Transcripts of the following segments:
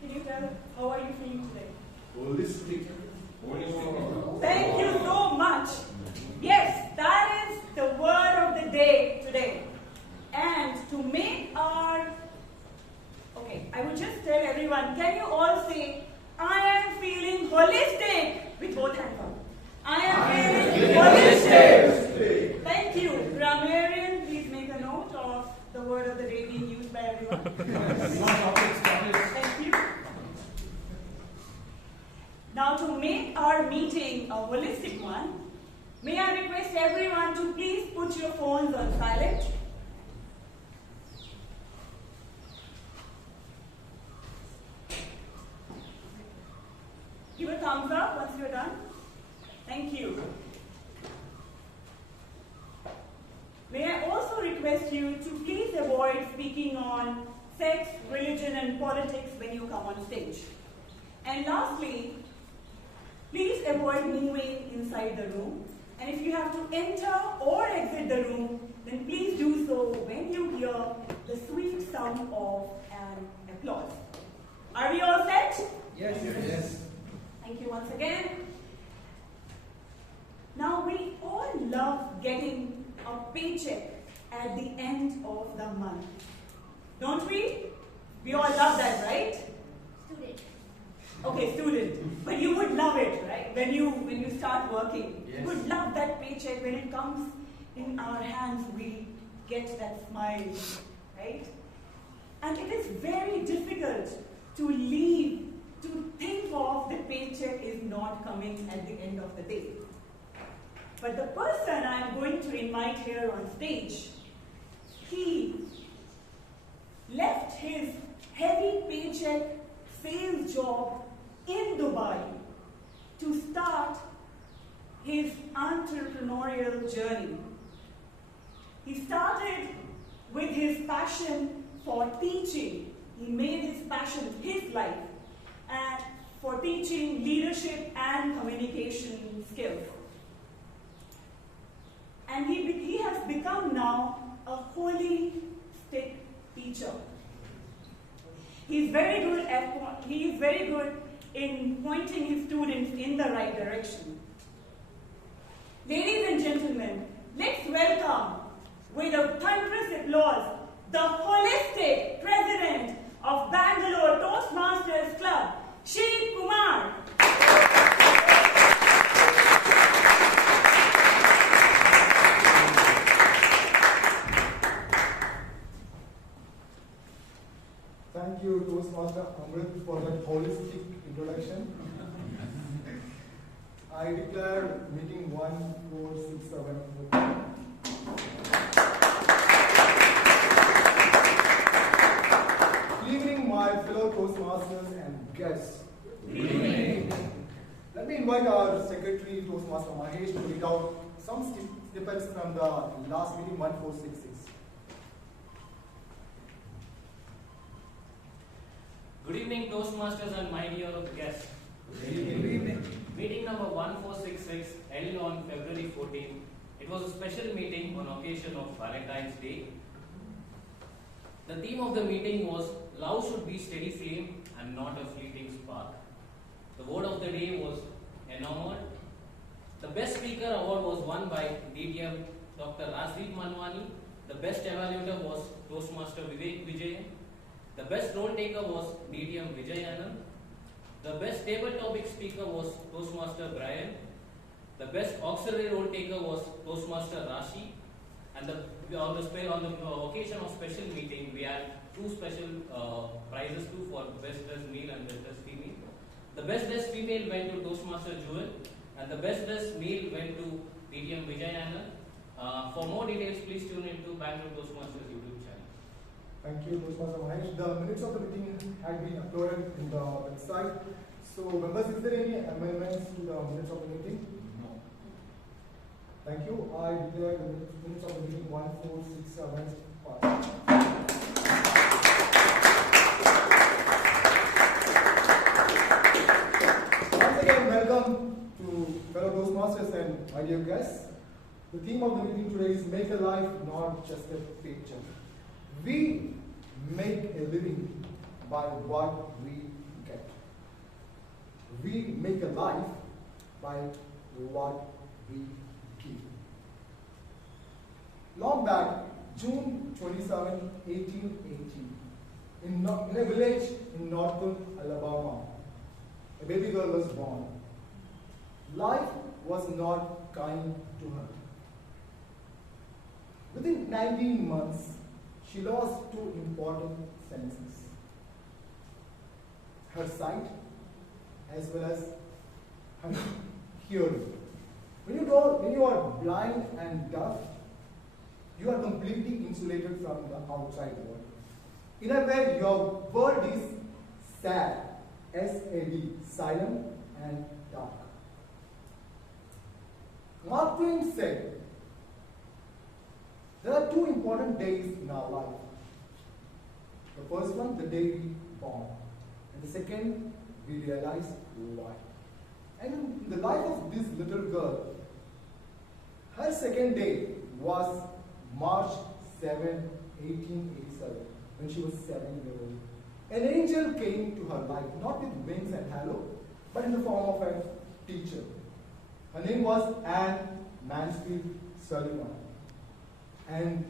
Can you tell how are you feeling today? Holistic. Thank you so much. Yes, that is the word of the day today. And to make our... Okay, I will just tell everyone, can you all say, I am feeling holistic with both hands up. I am feeling holistic. Thank you. Grammarian, please make a note of the word of the day being used by everyone. Thank you. Now to make our meeting a holistic one, may I request everyone to please put your phones on silent. Give a thumbs up once you're done. Thank you. May I also request you to please avoid speaking on sex, religion, and politics when you come on stage. And lastly, please avoid moving inside the room. And if you have to enter or exit the room, then please do so when you hear the sweet sound of an applause. Are we all set? Yes. Yes. Thank you once again. Now we all love getting a paycheck at the end of the month. Don't we? We all love that, right? Student. Okay, student. But you would love it, right? When you start working. Yes. You would love that paycheck. When it comes in our hands, we get that smile, right? And it is very difficult to leave, to think of the paycheck is not coming at the end of the day. But the person I'm going to invite here on stage, he left his heavy paycheck sales job in Dubai to start his entrepreneurial journey. He started with his passion for teaching. He made his passion his life and for teaching leadership and communication skills. And he has become now a holistic teacher. He is very good in pointing his students in the right direction. Ladies and gentlemen, let's welcome with a thunderous applause the holistic president of Bangalore Toastmasters Club, Sheeb Kumar. Thank you, Toastmaster Amrit, for that holistic introduction. I declare meeting 1467 open. Good evening, my fellow Toastmasters and guests. Good evening. Let me invite our secretary, Toastmaster Mahesh, to read out some snippets from the last meeting 1466. Good evening, Toastmasters and my dear guests. Good evening. Meeting number 1466 held on February 14. It was a special meeting on occasion of Valentine's Day. The theme of the meeting was Love should be steady flame and not a fleeting spark. The word of the day was enamored. The best speaker award was won by DTM Dr. Rashi Manwani. The best evaluator was Toastmaster Vijay. The best role taker was DTM Vijay Anand. The best table topic speaker was Toastmaster Bryan. The best auxiliary role taker was Toastmaster Rashi. And on the occasion of special meeting, we had two special prizes too for best dressed male and best dressed female. The best dressed female went to Toastmaster Jewel, and the best dressed male went to DTM Vijay Anand. For more details, please tune into Bangalore Toastmasters YouTube channel. Thank you, Toastmaster Mahesh. The minutes of the meeting had been uploaded in the website. So, members, is there any amendments to the minutes of the meeting? No. Thank you. I declare the minutes of the meeting 1467 passed. Once again, welcome to fellow Toastmasters and my dear guests. The theme of the meeting today is Make a Life, Not Just a Paycheck. We make a living by what we We make a life by what we keep. Long back, June 27, 1880, in a village in northern Alabama, a baby girl was born. Life was not kind to her. Within 19 months, she lost two important senses: her sight as well as her hearing. When you are blind and deaf, you are completely insulated from the outside world. In a way, your world is sad, S-A-D, silent and dark. Mark Twain said, there are two important days in our life. The first one, the day we born. And the second, we realize why. And in the life of this little girl, her second day was March 7, 1887, when she was 7 years old. An angel came to her life, not with wings and halo, but in the form of a teacher. Her name was Anne Mansfield Sullivan. And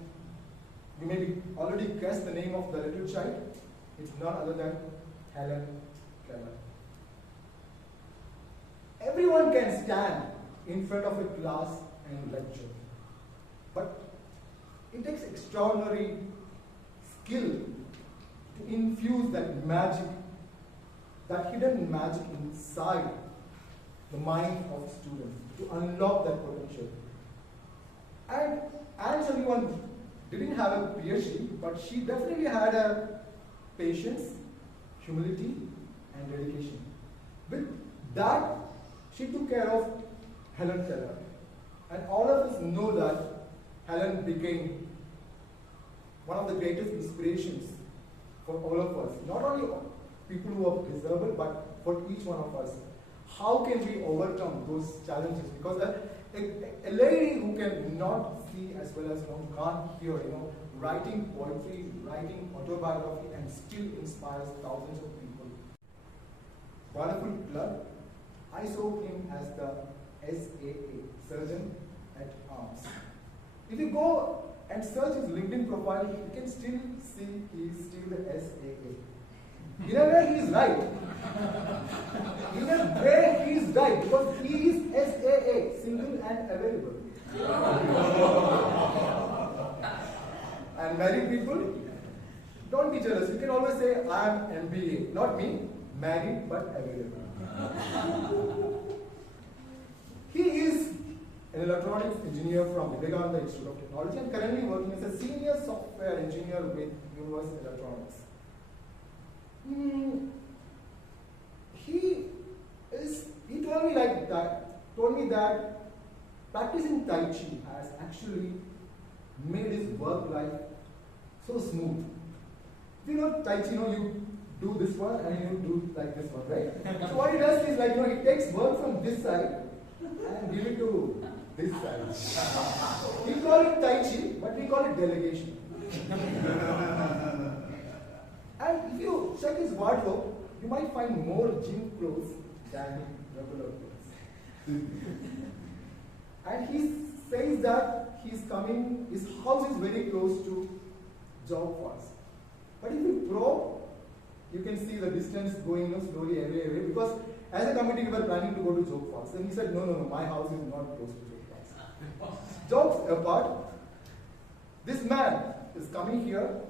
you may already guess the name of the little child. It's none other than Helen Keller. Everyone can stand in front of a class and lecture. But it takes extraordinary skill to infuse that magic, that hidden magic inside the mind of students, to unlock that potential. And Anne Sullivan didn't have a PhD, but she definitely had a patience, humility, and dedication. With that, she took care of Helen Keller. And all of us know that Helen became one of the greatest inspirations for all of us. Not only people who are disabled, but for each one of us. How can we overcome those challenges? Because a lady who can not see as well as who can't hear, writing poetry, writing autobiography, and still inspires thousands of people. Wonderful blood. I saw him as the SAA, Surgeon at Arms. If you go and search his LinkedIn profile, you can still see he is still the SAA. In a way, he is right. In a way, he is right because he is SAA, single and available. And married people, don't be jealous. You can always say, I am MBA. Not me, married but available. He is an electronics engineer from Vivekananda Institute of Technology and currently working as a senior software engineer with Universal Electronics. He told me that practicing Tai Chi has actually made his work life so smooth. You know Tai Chi, you do this one and you do like this one, right? So what he does is he takes work from this side and give it to this side. We call it Tai Chi, but we call it delegation. And if you check his wardrobe, you might find more gym clothes than regular clothes. And he says that his house is very close to job force. But if you probe, you can see the distance going slowly away because as a committee we were planning to go to job force. And he said, no, my house is not close to job force. Jokes apart, this man is coming here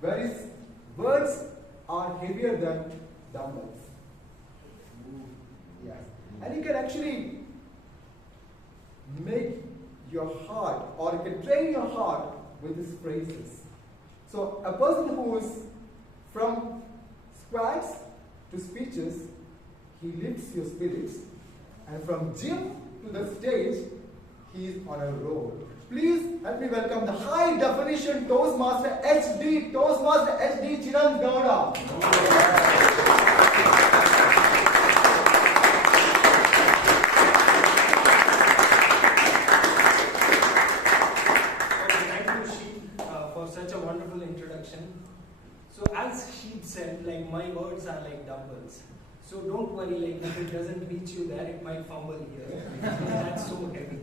where his words are heavier than dumbbells. Yes. And you can actually make your heart, or you can train your heart with his phrases. So a person who is from squats to speeches, he lifts your spirits. And from gym to the stage, he is on a roll. Please help me welcome the high definition Toastmaster HD, Toastmaster HD Chiranth Gowda. Thank you, Sheeb, for such a wonderful introduction. So as Sheeb said, my words are like dumbbells. So don't worry, like if it doesn't reach you there, it might fumble here. Because that's so heavy.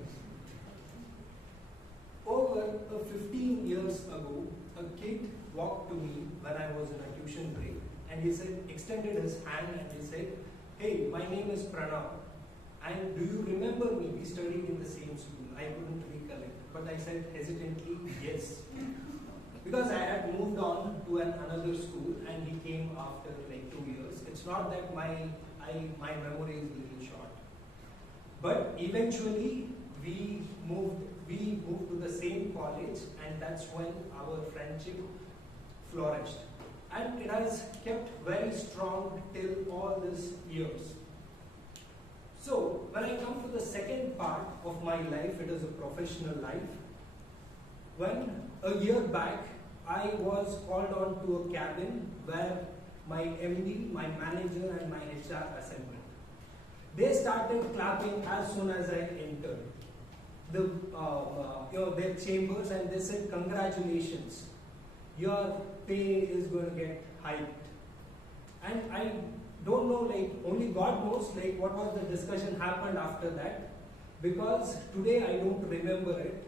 Over 15 years ago, a kid walked to me when I was in a tuition break, and he said, extended his hand and he said, "Hey, my name is Pranav, and do you remember me? We studied in the same school." I couldn't recollect, but I said hesitantly, yes. Because I had moved on to another school and he came after like 2 years. It's not that my memory is little short. But eventually we moved to the same college, and that's when our friendship flourished. And it has kept very strong till all these years. So when I come to the second part of my life, it is a professional life. When a year back, I was called on to a cabin where my MD, my manager and my HR assembled. They started clapping as soon as I entered their chambers, and they said, "Congratulations, your pay is going to get hiked." And I don't know, like only God knows like what was the discussion happened after that, because today I don't remember it,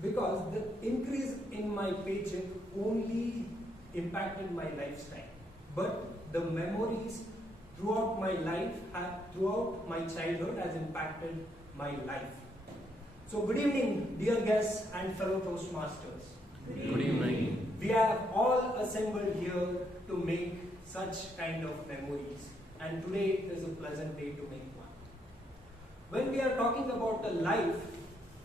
because the increase in my paycheck only impacted my lifestyle, but the memories throughout my life, throughout my childhood has impacted my life. So good evening, dear guests and fellow Toastmasters. Good evening. We are all assembled here to make such kind of memories, and today is a pleasant day to make one. When we are talking about a life,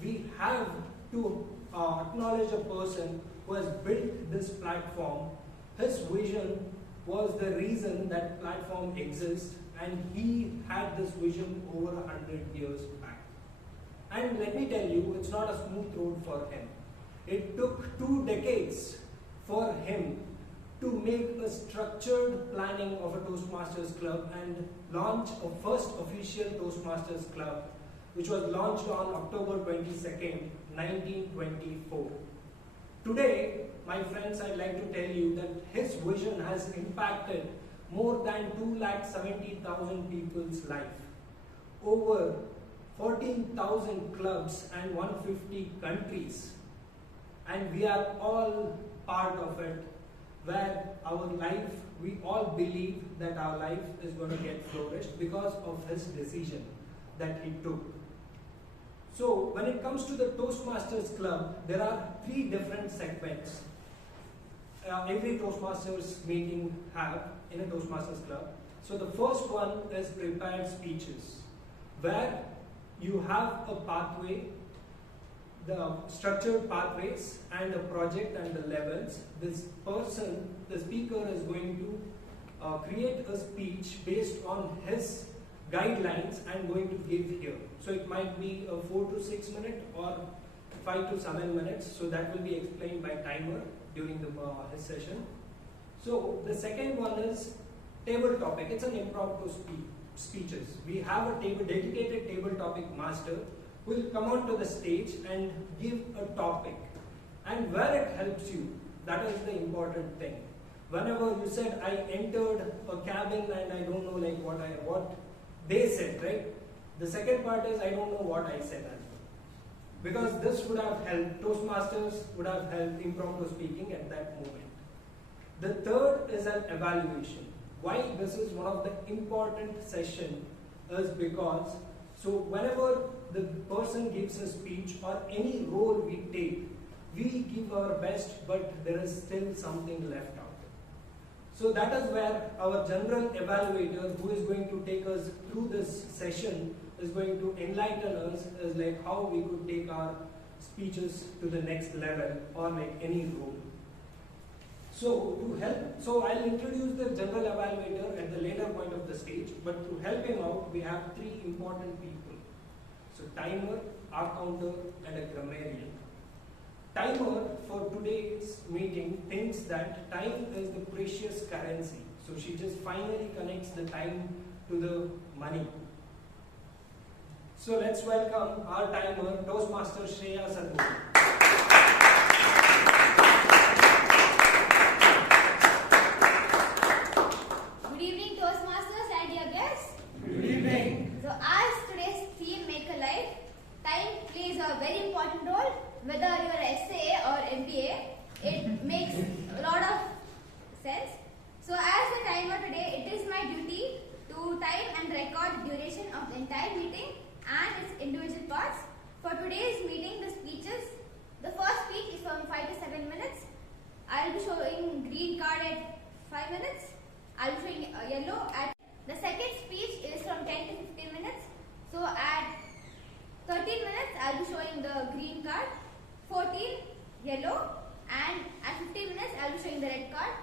we have to acknowledge a person who has built this platform. His vision was the reason that platform exists, and he had this vision over 100 years back. And let me tell you, it's not a smooth road for him. It took 2 decades for him to make a structured planning of a Toastmasters Club and launch a first official Toastmasters Club, which was launched on October 22nd, 1924. Today, my friends, I'd like to tell you that his vision has impacted more than 270,000 people's life, over 14,000 clubs and 150 countries, and we are all part of it, where our life, we all believe that our life is going to get flourished because of his decision that he took. So when it comes to the Toastmasters Club, there are 3 different segments. Every Toastmasters meeting have in a Toastmasters Club. So the first one is prepared speeches, where you have a pathway, the structured pathways and a project and the levels. This person, the speaker, is going to create a speech based on his guidelines and going to give here. So it might be a 4 to 6 minute or 5 to 7 minutes. So that will be explained by timer during his session. So the second one is table topic. It's an impromptu speeches. We have a dedicated table topic master who will come onto the stage and give a topic, and where it helps you. That is the important thing. Whenever you said, "I entered a cabin and I don't know like what they said," right? The second part is, "I don't know what I said as well." Because this would have helped, Toastmasters would have helped impromptu speaking at that moment. The third is an evaluation. Why this is one of the important session is because, so whenever the person gives a speech or any role we take, we give our best, but there is still something left out. So that is where our general evaluator, who is going to take us through this session, is going to enlighten us as like how we could take our speeches to the next level or like any role. So to help, so I'll introduce the general evaluator at the later point of the stage, but to help him out, we have 3 important people. So timer, accounter and a grammarian. Timer for today's meeting thinks that time is the precious currency. So she just finally connects the time to the money. So let's welcome our timer, Toastmaster Shreya Sadhu. Good evening, Toastmasters and dear entire meeting and its individual parts. For today's meeting, the first speech is from 5 to 7 minutes. I'll be showing green card at 5 minutes. I'll be showing yellow at. The second speech is from 10 to 15 minutes. So at 13 minutes, I'll be showing the green card, 14 yellow, and at 15 minutes, I'll be showing the red card.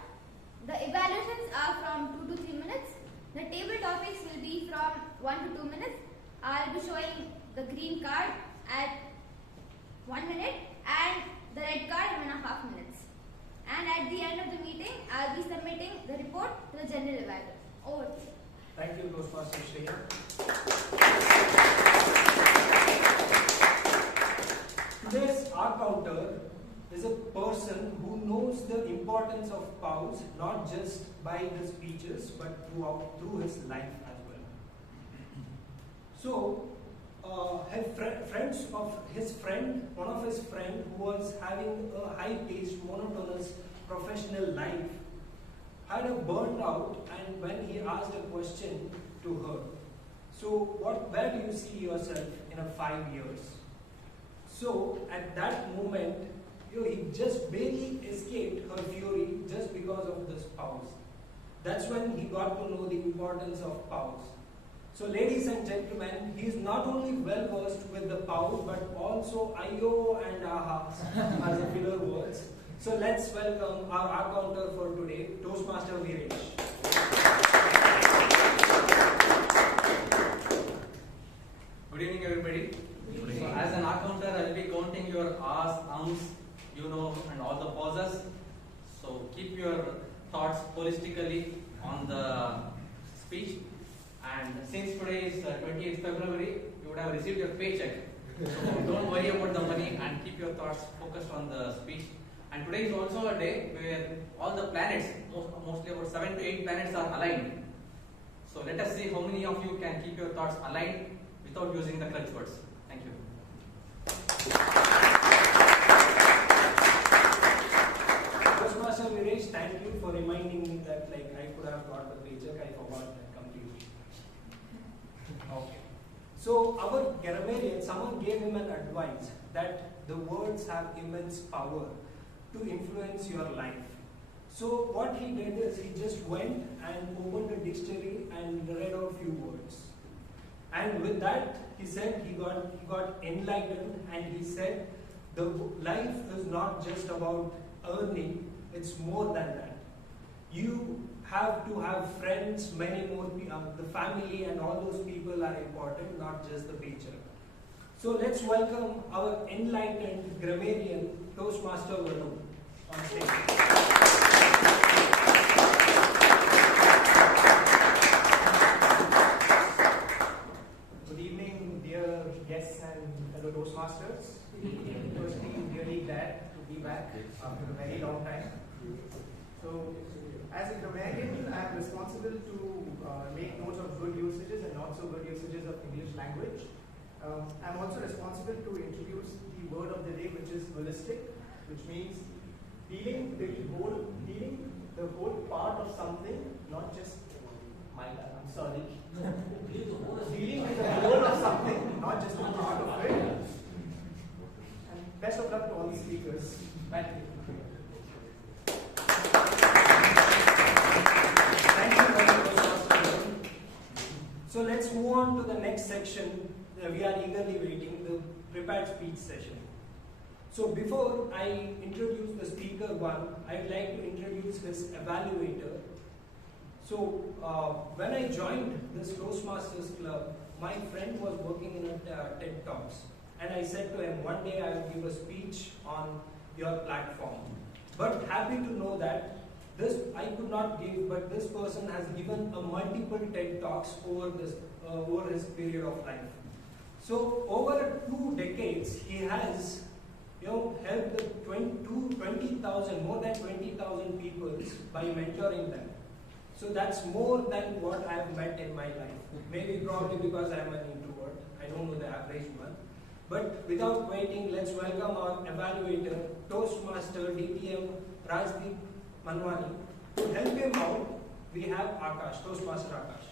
The evaluations are from 2 to 3 minutes. The table topics will be from 1 to 2 minutes. I'll be showing the green card at 1 minute and the red card in 1.5 minutes. And at the end of the meeting, I'll be submitting the report to the general evaluator. Over to you. Thank you, Toastmaster Shreya. Today's our counter is a person who knows the importance of pause not just by the speeches but through his life as well. So, one of his friend who was having a high-paced, monotonous professional life had a burnout, and when he asked a question to her, so where do you see yourself in 5 years? So at that moment, he just barely escaped her fury just because of this pause. That's when he got to know the importance of pause. So ladies and gentlemen, he is not only well versed with the pause but also ayo and aha as a filler words. So let's welcome our counter for today, Toastmaster Veeresh. Good evening, everybody. So as an counter, I will be counting your ahs, ums, and all the pauses. So keep your thoughts holistically on the speech. And since today is 28th February, you would have received your paycheck. So don't worry about the money and keep your thoughts focused on the speech. And today is also a day where all the planets, mostly about 7 to 8 planets are aligned. So let us see how many of you can keep your thoughts aligned without using the clutch words. Thank you. Toastmaster Veeresh, thank you for reminding me that I could have got the paycheck. I forgot that completely. Okay. So our grammarian, someone gave him an advice that the words have immense power to influence your life. So what he did is he just went and opened a dictionary and read out a few words. And with that, he said he got enlightened, and he said the life is not just about earning, it's more than that. You have to have friends, many more people, the family and all those people are important, not just the paycheck. So let's welcome our enlightened grammarian, Toastmaster Varun, on stage. Good evening, dear guests and fellow Toastmasters. Firstly, really glad to be back after a very long time. So, as a grammarian, I am responsible to make notes of good usages and not so good usages of English language. I'm also responsible to introduce the word of the day, which is holistic, which means dealing the whole part of something, not just I'm sorry. Dealing with the whole of something, not just a part of it. And best of luck to all the speakers. Thank you. Thank you very much, Master. So let's move on to the next section. We are eagerly waiting, the prepared speech session. So before I introduce the speaker one, I'd like to introduce his evaluator. So when I joined this Toastmasters Club, my friend was working in a TED Talks, and I said to him, one day I will give a speech on your platform. But happy to know that this I could not give, but this person has given a multiple TED Talks over his period of life. So over 2 decades, he has helped more than 20,000 people by mentoring them. So that's more than what I have met in my life. Maybe probably because I am an introvert. I don't know the average one. But without waiting, let's welcome our evaluator, Toastmaster DPM Rajdeep Manwani. To help him out, we have Akash, Toastmaster Akash.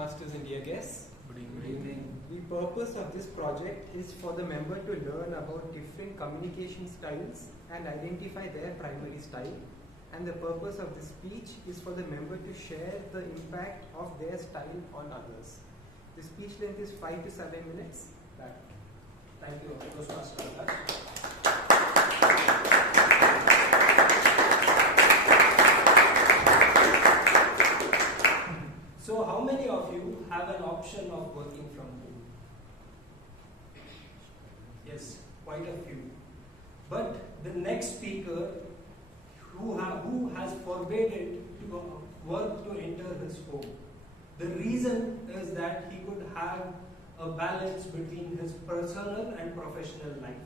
Toastmasters and dear guests. Good The purpose of this project is for the member to learn about different communication styles and identify their primary style. And the purpose of this speech is for the member to share the impact of their style on others. The speech length is 5 to 7 minutes. Thank you, Toastmaster Akash. So, how many of you have an option of working from home? Yes, quite a few. But the next speaker who has forbidden to work to enter his home. The reason is that he could have a balance between his personal and professional life.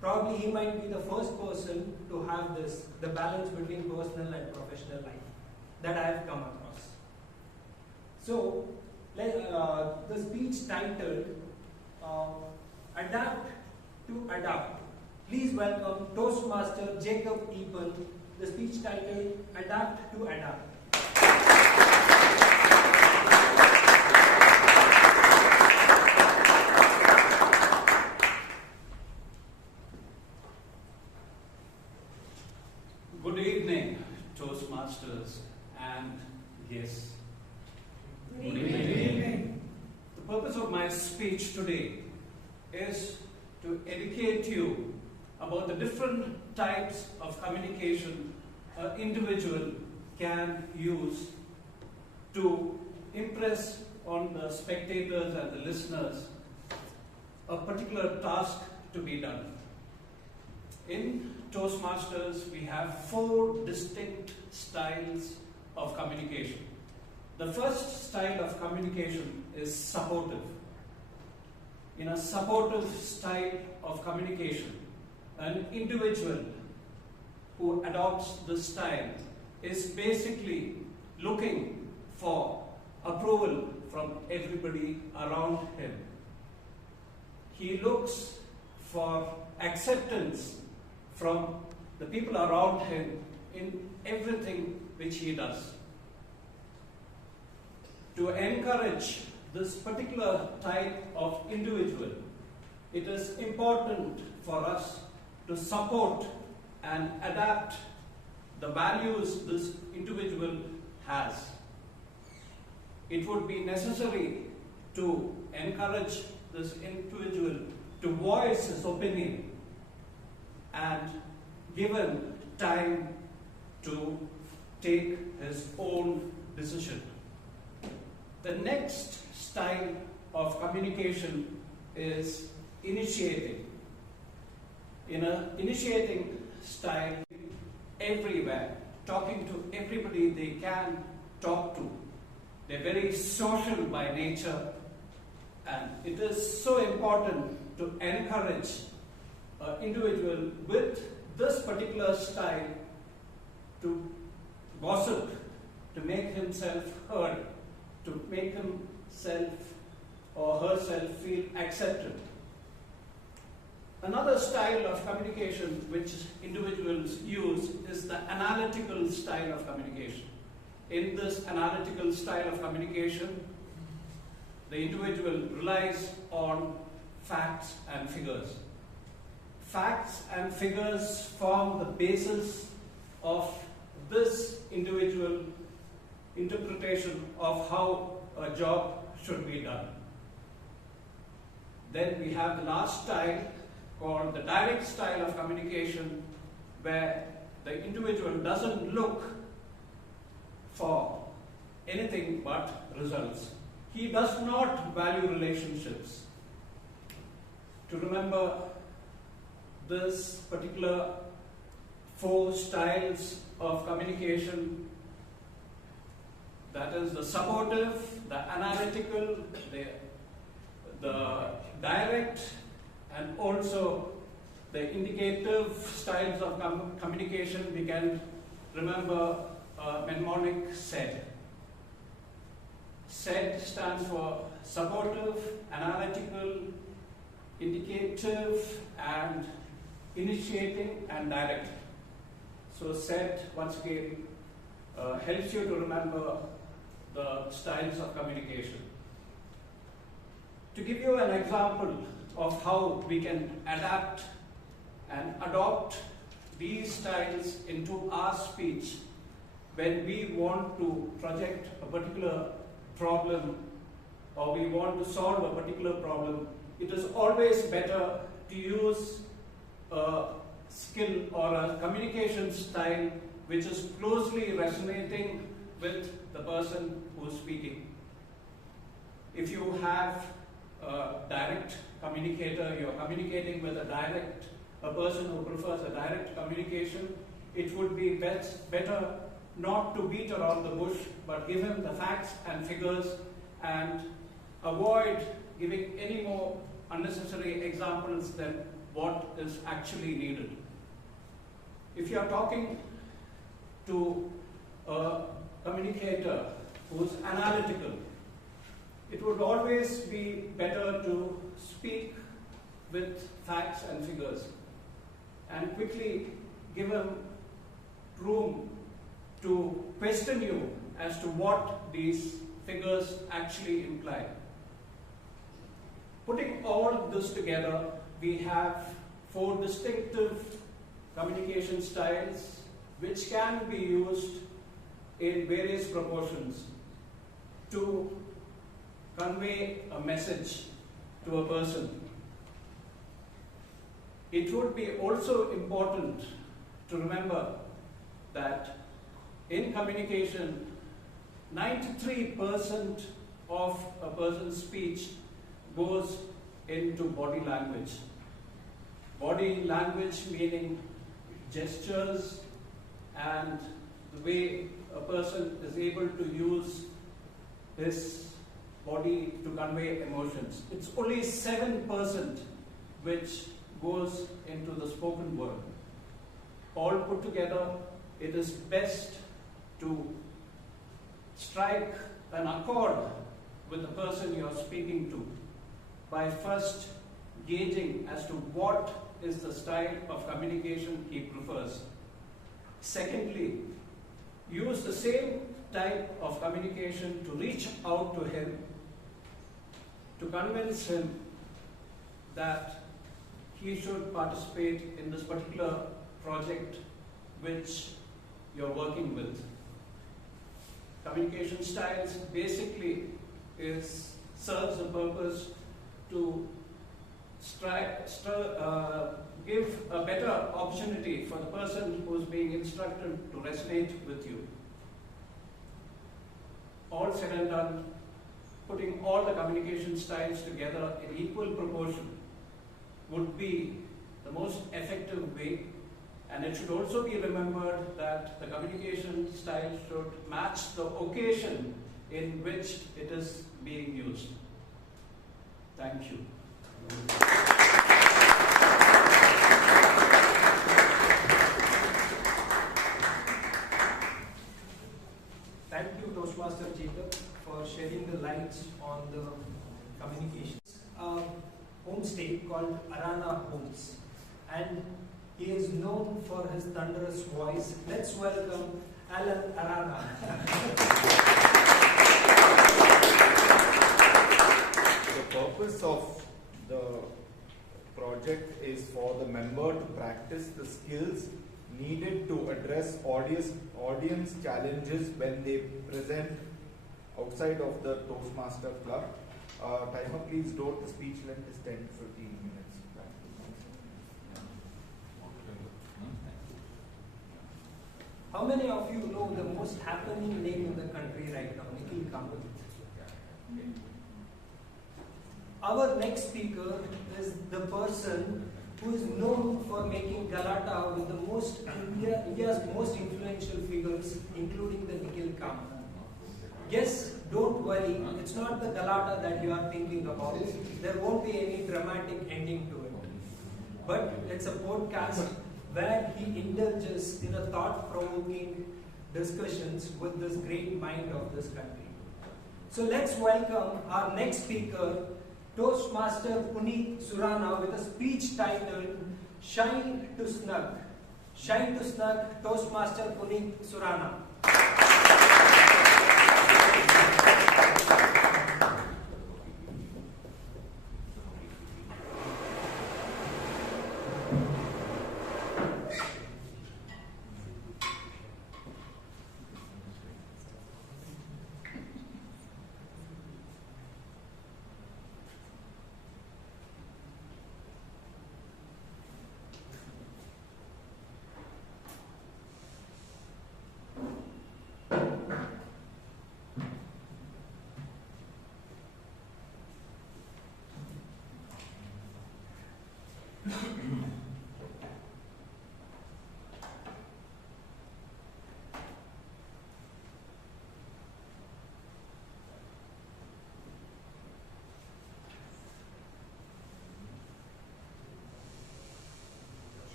Probably he might be the first person to have the balance between personal and professional life that I have come across. So, the speech titled Adapt to Adapt. Please welcome Toastmaster Jacob Eapen. The speech titled Adapt to Adapt. Good evening, Toastmasters and guests. Good evening. The purpose of my speech today is to educate you about the different types of communication an individual can use to impress on the spectators and the listeners a particular task to be done. In Toastmasters, we have 4 distinct styles of communication. The first style of communication is supportive. In a supportive style of communication, an individual who adopts this style is basically looking for approval from everybody around him. He looks for acceptance from the people around him in everything which he does. To encourage this particular type of individual, it is important for us to support and adapt the values this individual has. It would be necessary to encourage this individual to voice his opinion and give him time to take his own decision. The next style of communication is initiating. In an initiating style, everywhere, talking to everybody they can talk to. They're very social by nature, and it is so important to encourage an individual with this particular style to gossip, to make himself heard, to make himself or herself feel accepted. Another style of communication which individuals use is the analytical style of communication. In this analytical style of communication, the individual relies on facts and figures. Facts and figures form the basis of this individual interpretation of how a job should be done. Then we have the last style called the direct style of communication, where the individual doesn't look for anything but results. He does not value relationships. To remember this particular 4 styles of communication, that is the supportive, the analytical, the direct, and also the indicative styles of communication, we can remember mnemonic SAID. SAID stands for supportive, analytical, indicative, and initiating and direct. So SAID once again helps you to remember the styles of communication. To give you an example of how we can adapt and adopt these styles into our speech when we want to project a particular problem or we want to solve a particular problem, it is always better to use a skill or a communication style which is closely resonating with the person who is speaking. If you have a direct communicator, you're communicating with a person who prefers a direct communication, it would be better not to beat around the bush, but give him the facts and figures and avoid giving any more unnecessary examples than what is actually needed. If you are talking to a communicator who's analytical, it would always be better to speak with facts and figures and quickly give him room to question you as to what these figures actually imply. Putting all this together, we have 4 distinctive communication styles which can be used in various proportions to convey a message to a person. It would be also important to remember that in communication, 93% of a person's speech goes into body language. Body language meaning gestures and the way a person is able to use his body to convey emotions. It's only 7% which goes into the spoken word. All put together, it is best to strike an accord with the person you are speaking to by first gauging as to what is the style of communication he prefers. Secondly, use the same type of communication to reach out to him, to convince him that he should participate in this particular project which you're working with. Communication styles basically serves a purpose to give a better opportunity for the person who is being instructed to resonate with you. All said and done, putting all the communication styles together in equal proportion would be the most effective way, and it should also be remembered that the communication style should match the occasion in which it is being used. Thank you. Thank you, Toastmaster Jacob, for shedding the light on the communications. Homestay called Arana Homes, and he is known for his thunderous voice. Let's welcome Alan Arana. The purpose of the project is for the member to practice the skills needed to address audience challenges when they present outside of the Toastmaster Club. Timer, please note the speech length is 10 to 15 minutes. How many of you know the most happening name in the country right now, Nikhil Kamar? Our next speaker is the person who is known for making Galata with the India's most influential figures, including the Nikhil Kamar. Yes, don't worry, it's not the Galata that you are thinking about. There won't be any dramatic ending to it. But it's a podcast where he indulges in a thought-provoking discussions with this great mind of this country. So let's welcome our next speaker, Toastmaster Puneeth Suraana, with a speech titled Shine to Snug. Shine to Snug, Toastmaster Puneeth Suraana.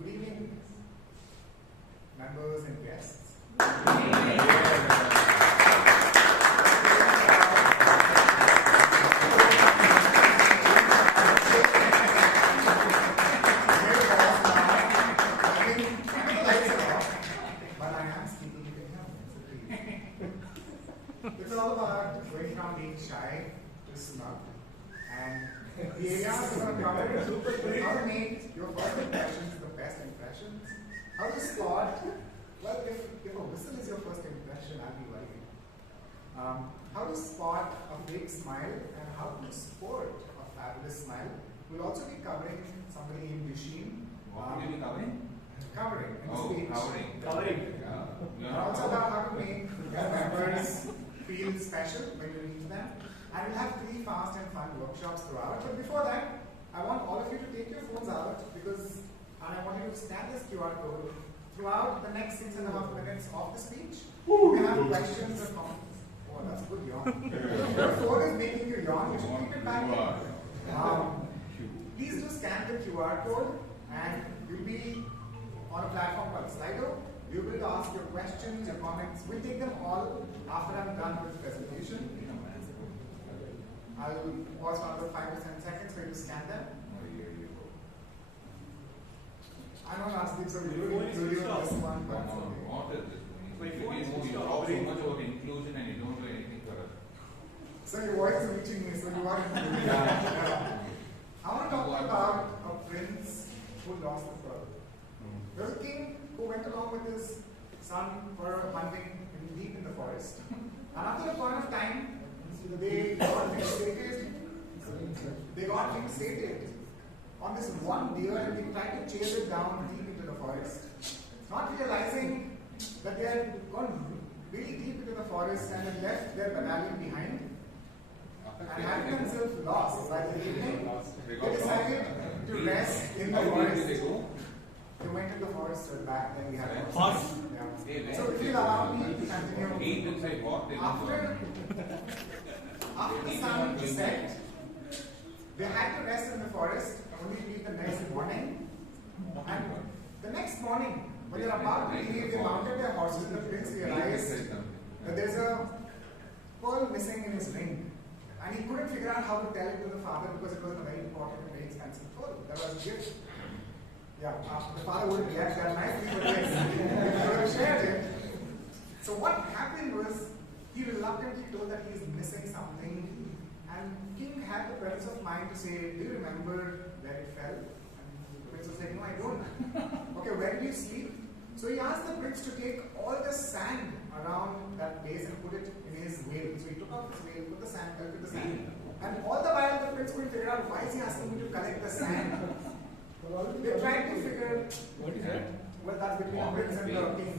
Good evening, members and guests. It's all about going from being shy to smug, and the areas we're going to cover how to make your first impressions the best impressions, how to spot, well, if a whistle is your first impression, I'll be worried. How to spot a fake smile and how to sport a fabulous smile. We'll also be covering somebody in machine. What will you be covering? Covering in the speech. Covering. And also about how to make your members feel special when you meet them. And we'll have 3 fast and fun workshops throughout. But before that, I want all of you to take your phones out because I want you to scan this QR code throughout the next 6.5 minutes of the speech. You can have questions or comments. Oh, that's good yawn. Your phone is making you yawn. You should keep it back. Please do scan the QR code and you'll be on a platform called Slido. You'll be able to ask your questions, your comments. We'll take them all after I'm done with the presentation. I'll pause for another 5 to 10 seconds for you to scan them. I don't ask this, so we do this one. What is this? You talk so much about inclusion and you don't do anything for us. So your voice is reaching me, so you want to do I want to talk about a prince who lost the pearl. There was a king who went along with his son for hunting deep in the forest. And after a point of time, they got fixated on this one deer and they tried to chase it down deep into the forest. Not realizing that they had gone really deep into the forest and had left their battalion behind. And having themselves lost by the evening, they decided to rest in the forest. They went to the forest and back, then we had a horse. Yeah. So if you allow me to continue, after the sun set, they had to rest in the forest and only leave the next morning. And the next morning, when they're about to leave, they mounted their horses and the prince realized that there's a pearl missing in his ring. And he couldn't figure out how to tell it to the father because it was a very important and very expensive pearl. That was a gift. Yeah, the father wouldn't react that nicely, but yes, he could have shared it. So what happened was, he reluctantly told that he is missing something, and king had the presence of mind to say, do you remember where it fell? And the prince was like, no, I don't. Okay, where do you sleep? So he asked the prince to take all the sand around that place and put it in his veil. So he took out his veil, put the sand, collected the sand. And all the while the prince couldn't figure out why is he asking me to collect the sand. They tried to figure, what is that? Well, that's between the prince and the king.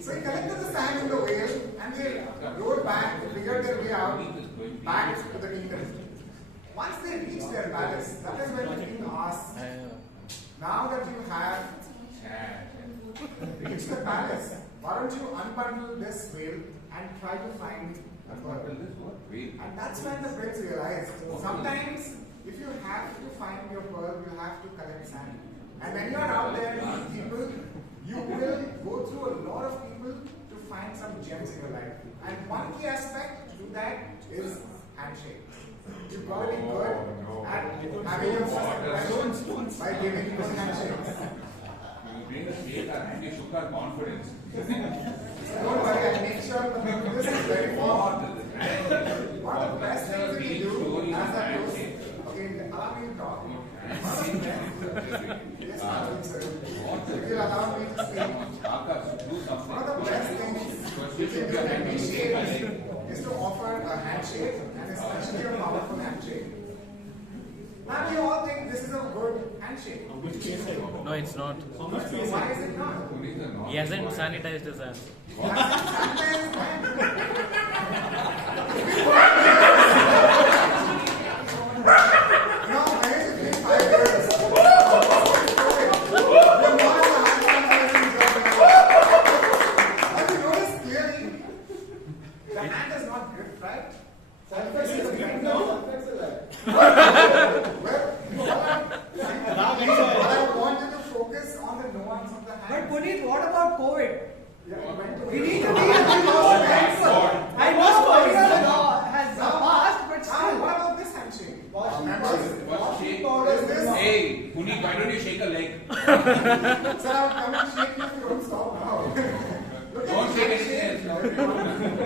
So he collected the sand in the whale and they rode back, they figured their way out, back to the kingdom. Once they reached their palace, that is when the king asked, now that you have reached the palace, why don't you unbundle this whale and try to find a pearl? And that's when the prince realized, sometimes if you have to find your pearl, you have to collect sand. And when you are out there meeting people, you will go through a lot of people to find some gems in your life. And one key aspect to do that is handshake. You've got to be good at having your first impressions by giving people handshakes. didn't shake our hand, you shook our confidence. Don't worry, I'll make sure this is very formal. One of the best things we do as a host, okay, allow me to talk. Yes, sir. If you allow me to speak, Akash, do something. one of the best things we can do when we shake is to offer a handshake, and especially a powerful handshake. Now we all think this is a good handshake. No, it's not. So why is it not? He hasn't sanitized his hands. No, Mahesh, it's been 5 years. Have you noticed clearly? The hand is not gripped, right? Well, what I want you to focus on the nuance of the hand. But Puneeth, what about COVID? Yeah, you went to We it. need to be a bit more thankful. I know COVID has passed, but Ah, still. what about this handshake? Members, Shake. is this? Hey, Puneeth, why don't you shake a leg? Sir, I'll come and shake you if you don't stop now. Look Don't at shake this anything else.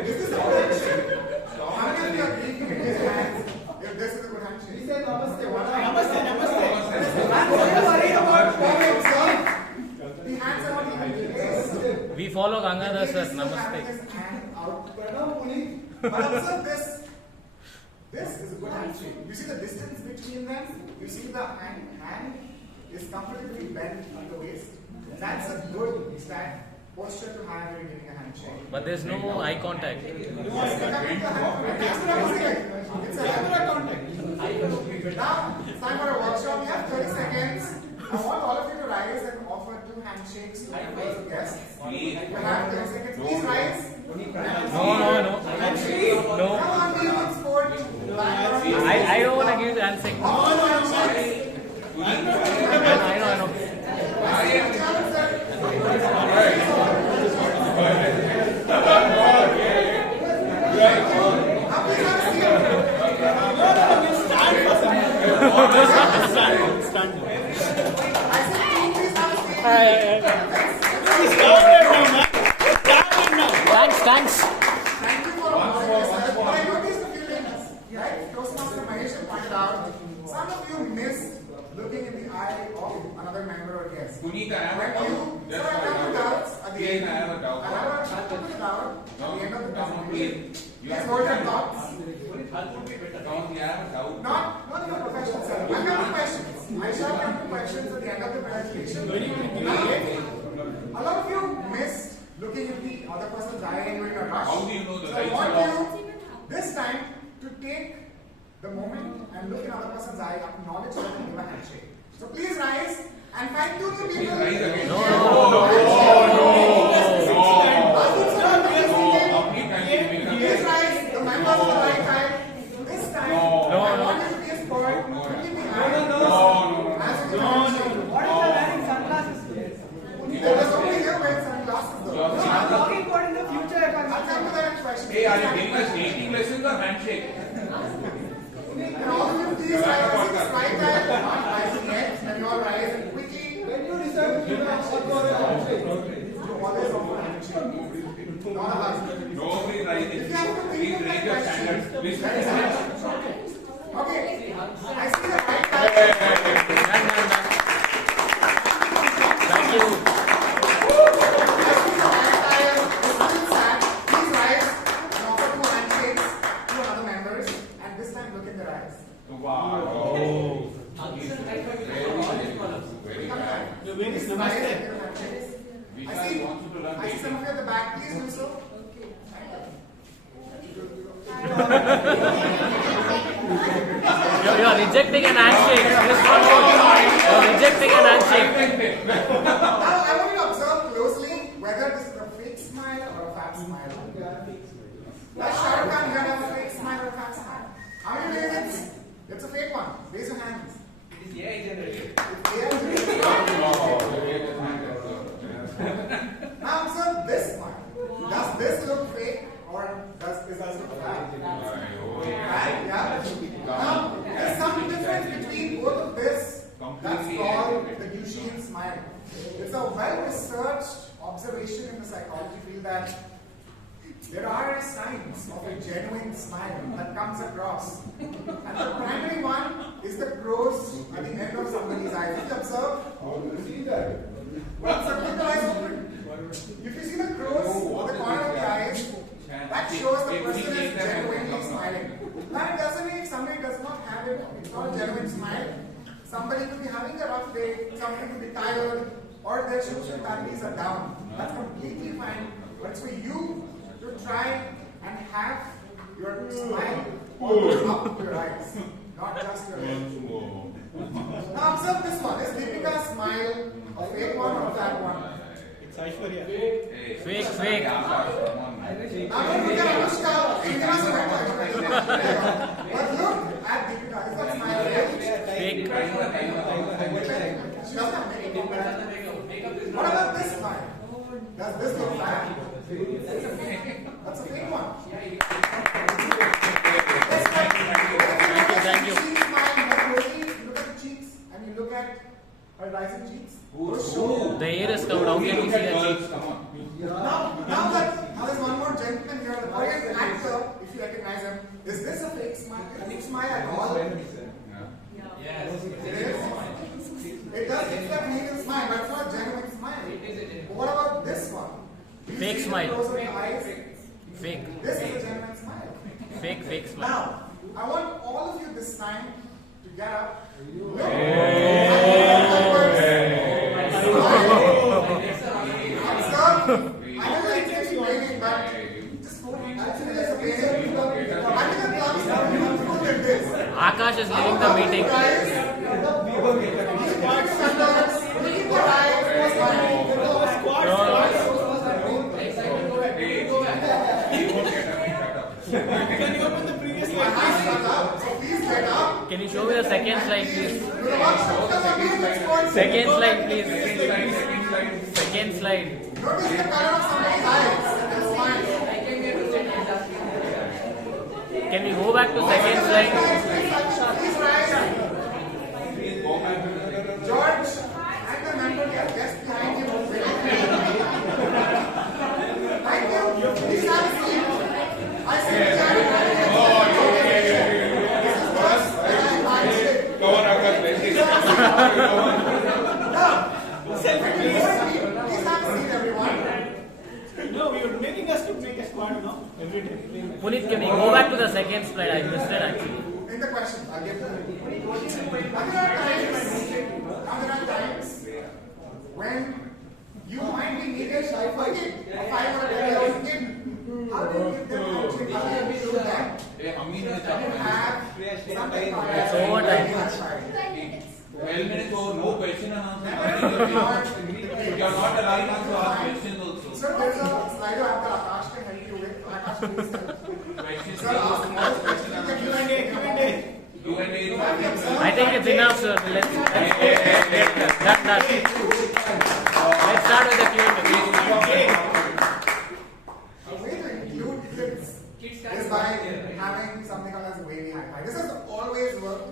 This is a good handshake. How many of you are shaking his hands if this is a good handshake? He said namaste. Namaste. I'm so worried about COVID, sir. The hands are not even placed. We follow Gangada sir. Having Namaste. his hand out. But observe this. This is a good handshake. You see the distance between them? You see the hand is comfortably bent at the waist. That's a good posture to have when you're giving a handshake. But there's no eye contact. It's a camera contact. Now, it's time for a workshop. We have 30 seconds. I want all of you to rise and offer 2 handshakes to our first guests. You have 30 seconds. Please rise. No. Come on, be on sport. I don't want to give the handshake. No. I know. Thanks. Thank you for all this. But I noticed a few things. Right? Toastmaster Mahesh pointed out, some of you missed looking in the eye of another member or guest. Puneeth, I have a When doubt. you, sir, I have doubts at the end. I have a doubt. I have a doubt at the end of the presentation. Please hold your thoughts. Don't you have a doubt? Not in the professional sir. I'll come to questions. I shall come to questions at the end of the presentation. A lot of you missed looking at the other person's eye and you're in a rush. How do you know the So I lights want are you this time to take the moment and look in other person's eye, acknowledge them and give a handshake. So please rise and find 2 new people. Please rise again. No. Please rise, the members of the right side. This time, I want you to be a sport. Give me the hand. As you give a handshake. What if they're wearing sunglasses? There was only here wearing sunglasses though. No, I'm talking about in the future if I'm I'll come to that question. Hey, are you giving us dating lessons or handshake? And all of you please rise. I see this right hand, not rising yet. And you all rise and quickly. When you decide to give a handshake, you always offer a handshake. Not a hug. Nobody rising. If you have to think Please of that raise your question, standards. Please that is raise your Okay. I see the right hand. Thank you. Please rise and offer 2 handshakes to other members. And this time look in their eyes. Wow. Very Come back. nice. Please rise and give handshakes. Vishal wants you to learn I see some of you at the back. Please do so. You're rejecting an handshake. This is not good. You're rejecting an handshake. Now I want you to observe closely whether this is a fake smile or a fat smile. Now Shah Rukh Khan, you have a fake smile or a fat smile. How many believe it's a fake one? Raise your hands. It is AI generated. It's AI generated. Now observe this one. Does this look fake or does this look fat? Right? Yeah. Now there's some difference between both of this. That's called the Duchenne smile. smile. It's a well-researched observation in the psychology field that there are signs of a genuine smile that comes across. And the primary one is the crows at the end of somebody's eyes. If you observe, See that? well, so keep the eyes open. If you see the crows on the corner of the eyes, that shows the person is genuinely smiling. Now it doesn't mean if somebody does not have it, it's not a genuine smile. Somebody could be having a rough day, somebody could be tired, or their social batteries are down. That's completely fine. But it's for you to try and have your smile all up your eyes, not just your head. Now observe this one. Is Deepika's smile a fake one or a flat one? Fake. Now don't look at Anushka. She cannot smile to Anushka. But look at Deepika. Is that smile real? Fake. She doesn't have makeup. What about this smile? Does this look flat? That's a fake one. Thank you. She smile more closely. Look at the cheeks and you look at her rising cheeks. The hair is covered. How can you see the cheeks? Now there's one more gentleman here, the Korean actor, if you recognize him. Is this a fake smile? A fake smile at all? Yes. It is. It does. It's like making a smile, but it's not a genuine smile. But what about this one? Fake smile. Close of your eyes. Fake. This is a genuine smile. Fake smile. Now, I want all of you this time to get up. Look. Observe. I know it's actually raining, but just go. Actually, there's a painting. I think the clouds are beautiful like this. Akash is leaving the meeting. Can you show me the second slide, please? Second slide, please. Second slide. Notice the color of somebody's eyes. Can we go back to second slide? Please rise. George, and the member just behind you. Thank you. Please have a seat. I see the chair. This is first. Go on, Akash. Please have a seat, everyone. No, you're making us to make a squad now. Every day. Puneeth, can we go back to the second slide? I missed it actually. In the question, I'll give them. Now there are times when you might be needed a 5 or a 10-year-old kid. How do you give them coaching? How do you show them? You have something It's overtime. 12 minutes or no question and answer. You are not allowing us to ask questions also. Sir, there's a slider after Akash can help you with. Akash, please help. Questions. Sir, ask more questions. Q&A. I think it's enough, sir. Let's start with the Q&A. A way to include kids is by having something called as a wavy high five. This has always worked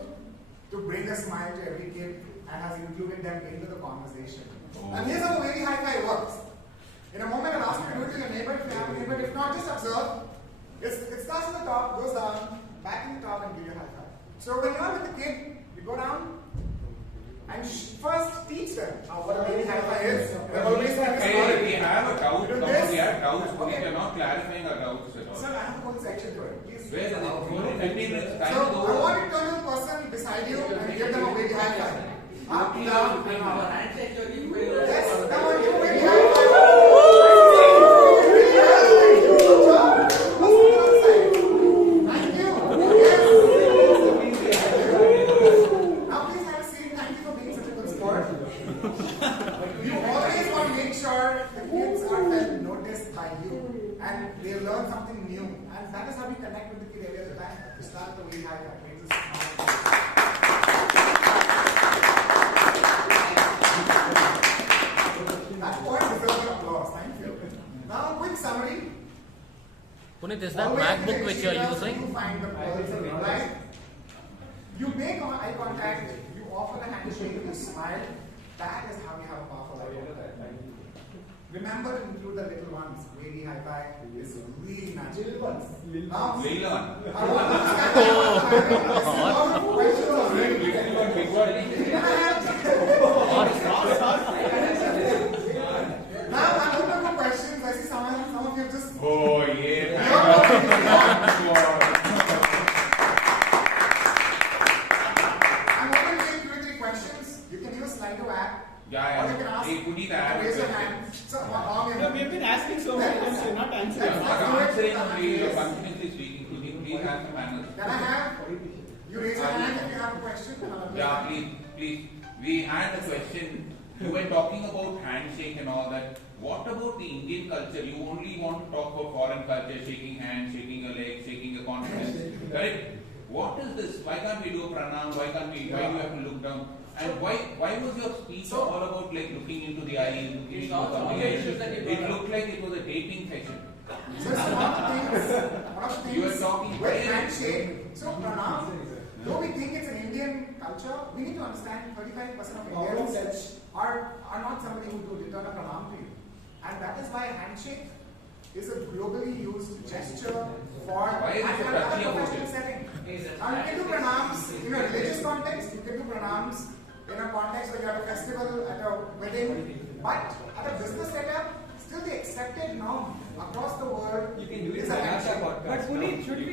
to bring a smile to every kid and has included them into the conversation. And here's how a wavy high five works. In a moment, I'll ask you to do it to your neighbor if you have a neighbor. If not, just observe. It starts at the top, goes down, back in the top, and give you a high five. So when you're with the kid, you go down and first teach them what a wavy high five is. We have a doubt. Do We this. have doubts. Okay. We are not clarifying our doubts at all. Sir, I have a whole section for it. Please. Where is it? Only 15 minutes time So is I over. want you to turn to the person beside you and give them a wavy high five. Up, down, and up. Yes, now you wavy high five. Thank you. Yes. Now please have a seat. Thank you for being such a good sport. You always want to make sure the kids are well noticed by you and they learn something new. And that is how we connect with the kid every other time. We start the wavy high five. That point deserves an applause. Thank you. Now, a quick summary. Puneeth, is that Always MacBook in which the you are initial, using? You find the pearls of reply. You make eye contact. You offer a handshake. You smile. That is how we have a powerful idea. Remember to include the little ones. Wavy high five is really natural. Little ones. Now, Little one. I want to understand questions of Now I'm open for questions. I see some of you have just. Oh yeah. I'm open to take 2 or 3 questions. You can use Slido app. Yeah. Or you can ask. Hey, Puneeth, I have a raise your question. hand. So, no, we've been asking so many times, you're not answering. I'm not answering, please. You're continuously speaking. Could you please have some manners? Can I have? You raise your hand if you have a question. Yeah, please. We had a question. You were talking about handshake and all that. What about the Indian culture? You only want to talk about foreign culture, shaking hands, shaking a leg, shaking a confidence. Correct? What is this? Why can't we do a pranam? Why do you have to look down? And why was your speech all about like looking into the eyes, looking into something else? It looked like it was a dating session. So one of the things You were talking with handshake. So pranam, though we think it's an Indian culture, we need to understand 35% of Indians are not somebody who do return a pranam to you. And that is why handshake is a globally used gesture for Why is it so touchy about professional it? setting. Now you can do pranams in a religious context, you can do pranams in a context where you have a festival, at a wedding, but at a business setup, still the accepted norm across the world You can do it is in a a handshake. But Puneeth, should we?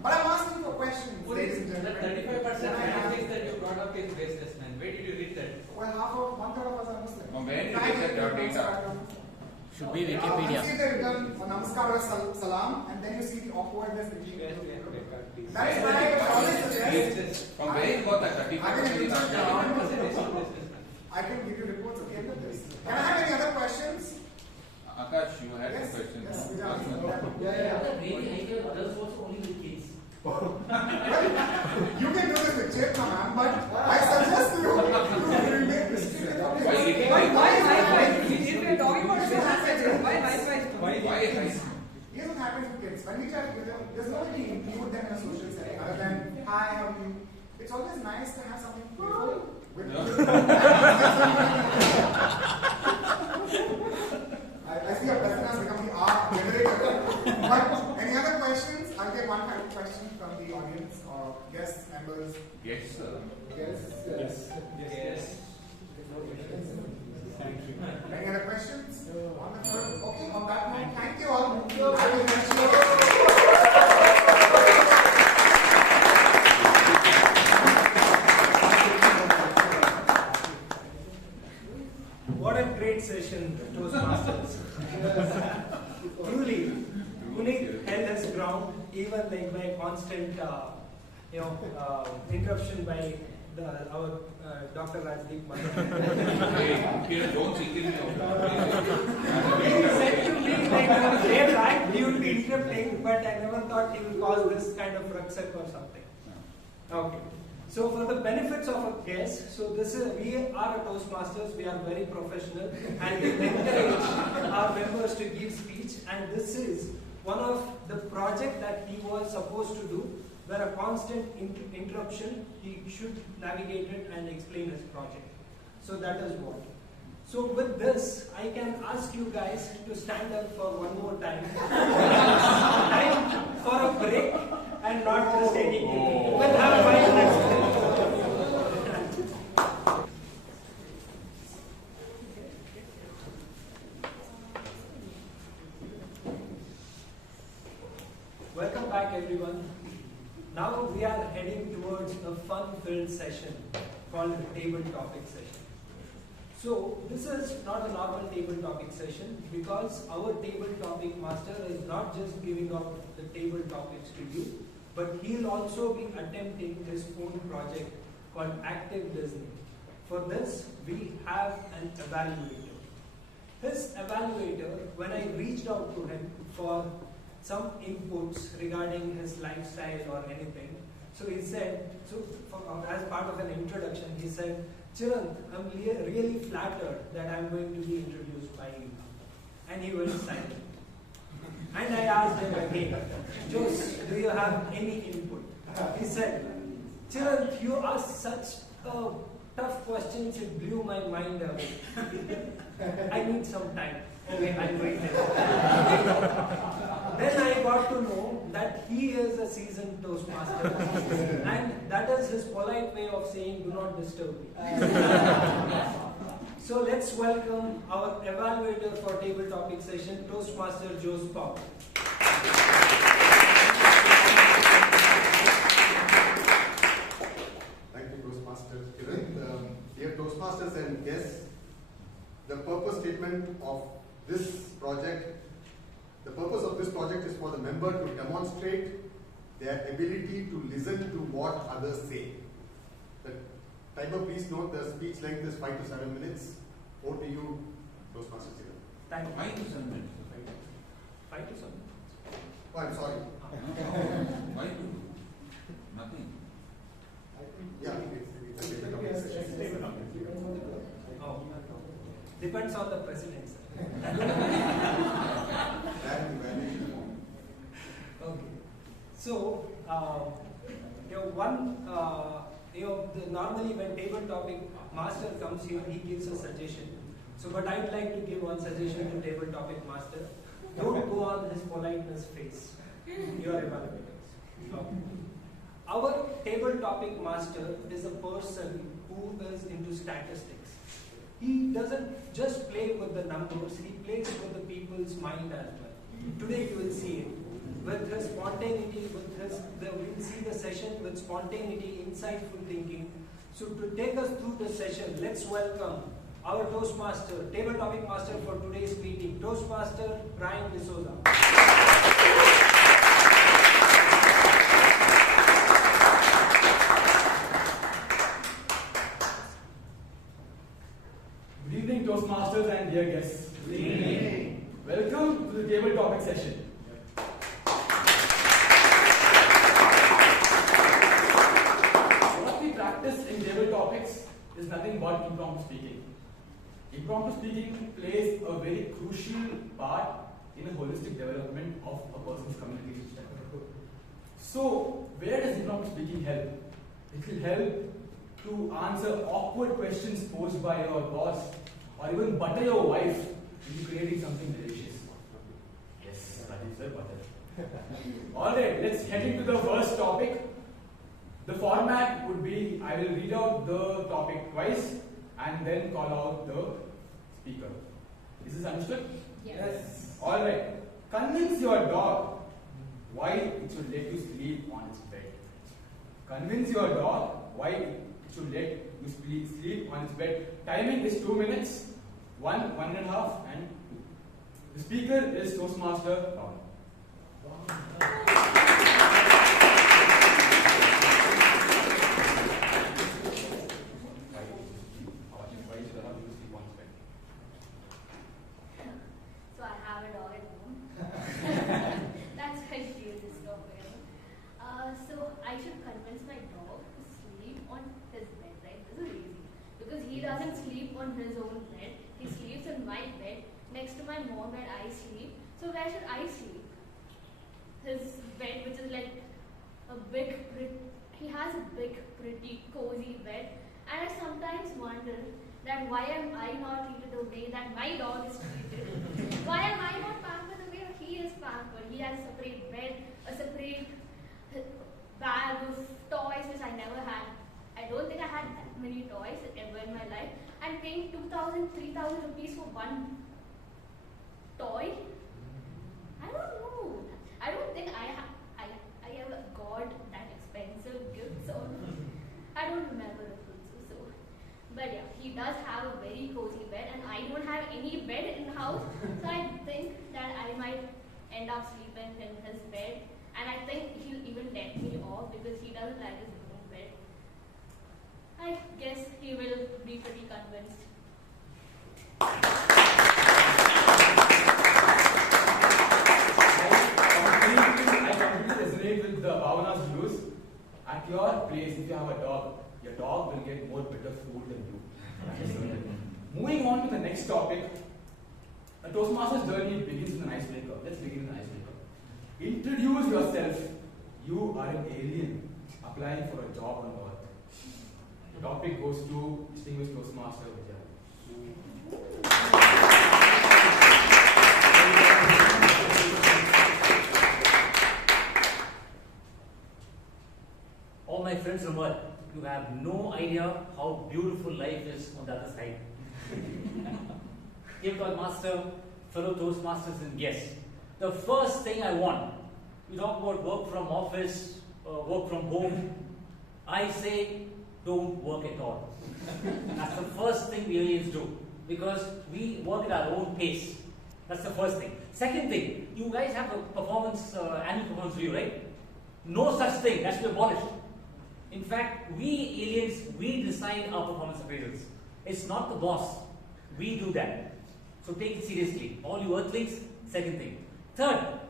But I'm asking for questions, ladies and The gentlemen. 35% handshakes that you brought up is baseless, man. Where did you read that? Well, 1/3 of us are Muslim. From where did you get that data? Should be You Wikipedia. see the return for namaskar or salam, and then you see the awkwardness between the two. That is why I always suggest. From where you got that 35%? I can give you reports at the end of this. Can I have any other questions? Akash, you had some questions. Yes, Ask me. You can do this with Chip, ma'am, but I suggest you remain restricted. Why high-five? If we're talking about business setting, why high-five? Why Here's what happens with kids. When we try to give them, there's no way to include them in a social setting other than, hi, how are you? It's always nice to have something beautiful with you. I see a person has become the art generator. But any other questions? I'll get one final question from the audience or guests, members. Yes, sir. Yes. Any other questions? Wonderful. Okay, on that note, thank you all. I will let What a great session, Toastmasters. Truly, Puneeth held his ground, even like by constant, interruption by our Dr. Rajdeep Hey, don't think it He said to me, like, they right, he would be interrupting, but I never thought he would cause this kind of rucksack or something. Okay. So for the benefits of a guest, so we are a Toastmasters, we are very professional and we encourage our members to give speech, and this is one of the project that he was supposed to do, where a constant interruption, he should navigate it and explain his project. So that is what. So with this, I can ask you guys to stand up for one more time. Time for a break and not just taking it. We'll have 5 minutes. Welcome back, everyone. Now we are heading towards a fun-filled session called the table topic session. So this is not a normal table topic session because our table topic master is not just giving out the table topics to you, but he'll also be attempting his own project called active listening. For this, we have an evaluator. His evaluator, when I reached out to him for some inputs regarding his lifestyle or anything, so he said, as part of an introduction, he said, Chiranth, I'm really flattered that I'm going to be introduced by you. And he went silent. And I asked him again, Jose, do you have any input? He said, Chiranth, you asked such a tough questions, it blew my mind away. I need some time. Okay, I'll wait there. Then I got to know that he is a seasoned Toastmaster, and that is his polite way of saying, "Do not disturb me." So let's welcome our evaluator for table topic session, Toastmaster Jose Pop. Thank you, Toastmaster Chiranth. Dear Toastmasters and guests, the purpose statement of this project, the purpose of this project is for the member to demonstrate their ability to listen to what others say. The timer, please note the speech length is 5 to 7 minutes. Over to you, Toastmaster Chiranth. Thank you. 5 to 7 minutes. 5 to 7. Oh, I'm sorry. Why do? Nothing. Yeah, it's a table topic session. Oh, depends on the president, sir. Okay. So, normally when table topic master comes here, he gives a suggestion. So, but I'd like to give one suggestion to table topic master. Don't go on his politeness face. You are evaluators. Okay. Our table topic master is a person who is into statistics. He doesn't just play with the numbers, he plays with the people's mind as well. Today you will see it. With his spontaneity, we'll see the session with spontaneity, insightful thinking. So to take us through the session, let's welcome our Toastmaster, table topic master for today's meeting, Toastmaster Bryan Dsouza. Good evening, Toastmasters and dear guests. Good evening. Welcome to the table topic session. What we practice in table topics is nothing but impromptu speaking. Impromptu speaking plays a very crucial part in the holistic development of a person's communication style. So, where does impromptu speaking help? It will help to answer awkward questions posed by your boss, or even butter your wife into creating something delicious. Yes, that is the butter. Alright, let's head into the first topic. The format would be, I will read out the topic twice and then call out the speaker. Is this understood? Yes. Alright, convince your dog why it should let you sleep on its bed. Convince your dog why it should let you sleep on its bed. Timing is 2 minutes, 1, 1.5, and 2. The speaker is Toastmaster Bhavana. So I have a dog at home. That's why she uses dog. So I should convince my dog to sleep on his bed, right? This is easy. Because he doesn't sleep on his own bed. He sleeps in my bed next to my mom where I sleep. So where should I sleep? His bed, which is like a big, he has a big, pretty, cozy bed. And I sometimes wonder that why am I not treated the way that my dog is treated? Why am I not pampered the way he is pampered? He has a separate bed, a separate bag of toys which I never had. I don't think I had that many toys ever in my life. And paying 2,000, 3,000 rupees for one toy? I don't know. I don't think I ever got that expensive gifts or I don't remember it also. So, but yeah, he does have a very cozy bed and I don't have any bed in the house. So I think that I might end up sleeping in his bed. And I think he'll even let me off because he doesn't like his own bed. I guess he will be pretty convinced. I completely resonate with the Bhavana's views. At your place, if you have a dog, your dog will get more better food than you. Moving on to the next topic, a Toastmasters journey begins with an icebreaker. Let's begin with an icebreaker. Introduce yourself. You are an alien applying for a job on Earth. The topic goes to distinguished Toastmaster Vijay. All my friends from Earth, you have no idea how beautiful life is on the other side. Dear Toastmaster, fellow Toastmasters and guests, the first thing I want, you talk about work from office, work from home. I say, don't work at all. That's the first thing we aliens do, because we work at our own pace. That's the first thing. Second thing, you guys have a performance, annual performance review, right? No such thing. That should be abolished. In fact, we aliens, we decide our performance appraisals. It's not the boss. We do that. So take it seriously. All you earthlings, second thing. Third,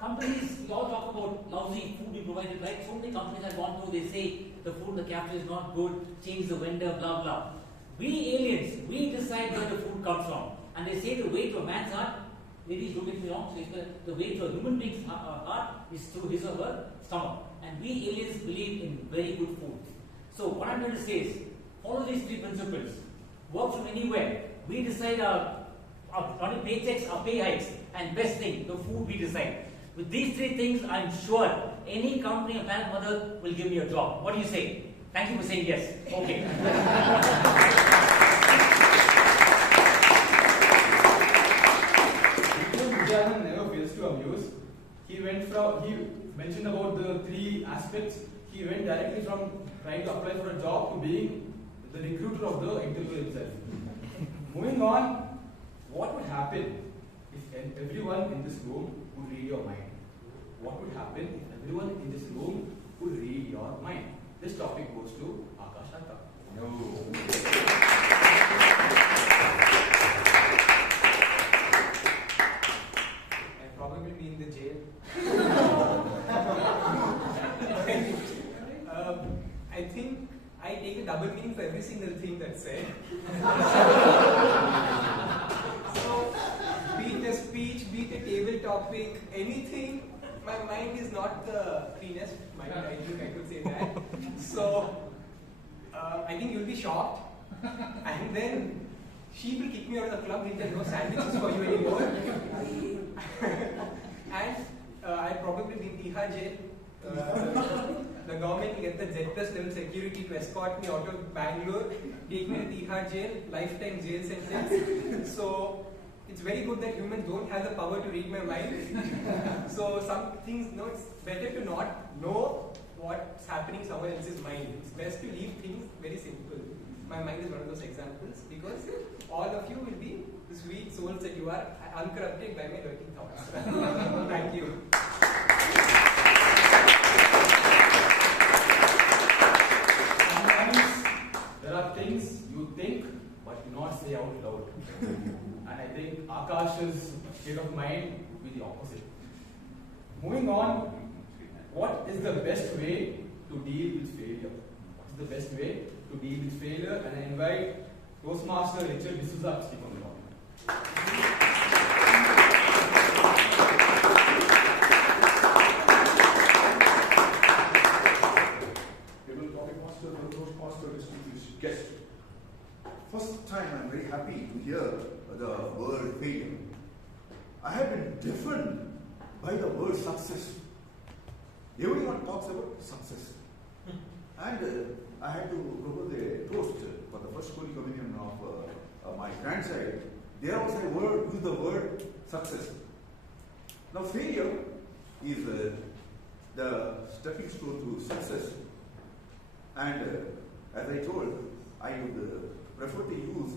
companies, we all talk about lousy food we provided, right? So many companies I've gone through, they say the food in the cafe is not good, change the vendor, blah, blah. We aliens, we decide where the food comes from. And they say the way to a man's heart, ladies, don't get me wrong, so the way to a human being's heart is through his or her stomach. And we aliens believe in very good food. So what I'm going to say is, follow these three principles. Work from anywhere. We decide our paychecks, our pay hikes, and best thing, the food we decide. With these three things, I'm sure any company on planet Mother will give me a job. What do you say? Thank you for saying yes. Okay. Vijay never fails to amuse. He mentioned about the three aspects. He went directly from trying to apply for a job to being the recruiter of the interview itself. Moving on, what would happen if everyone in this room would read your mind? What would happen if everyone in this room would read your mind? This topic goes to Akash Arka. I'll probably be in the jail. I think I take a double meaning for every single thing that's said. So, be it a speech, be it a table topic, anything, my mind is not the cleanest mind, I think I could say that. So, I think you'll be shocked. And then, Sheeb will kick me out of the club, he'll tell no sandwiches for you anymore. And I'll probably be in Tihar jail. The government will get the Z+ level security to escort me out of Bangalore, take me to Tihar jail, lifetime jail sentence. So, it's very good that humans don't have the power to read my mind. So, some things, no, it's better to not know what's happening in someone else's mind. It's best to leave things very simple. My mind is one of those examples because all of you will be the sweet souls that you are, uncorrupted by my dirty thoughts. Thank you. Sometimes there are things you think but do not say out loud. And I think Akash's state of mind would be the opposite. Moving on, what is the best way to deal with failure? What is the best way to deal with failure? And I invite Toastmaster Dsouza to speak on the topic. Toastmaster, distinguished guest. First time I'm very happy to hear the word failure. I have been deafened by the word success. Everyone talks about success. And I had to propose a toast for the first Holy Communion of my grandchild. There also I use the word success. Now failure is the stepping stone to success. And as I told, I would prefer to use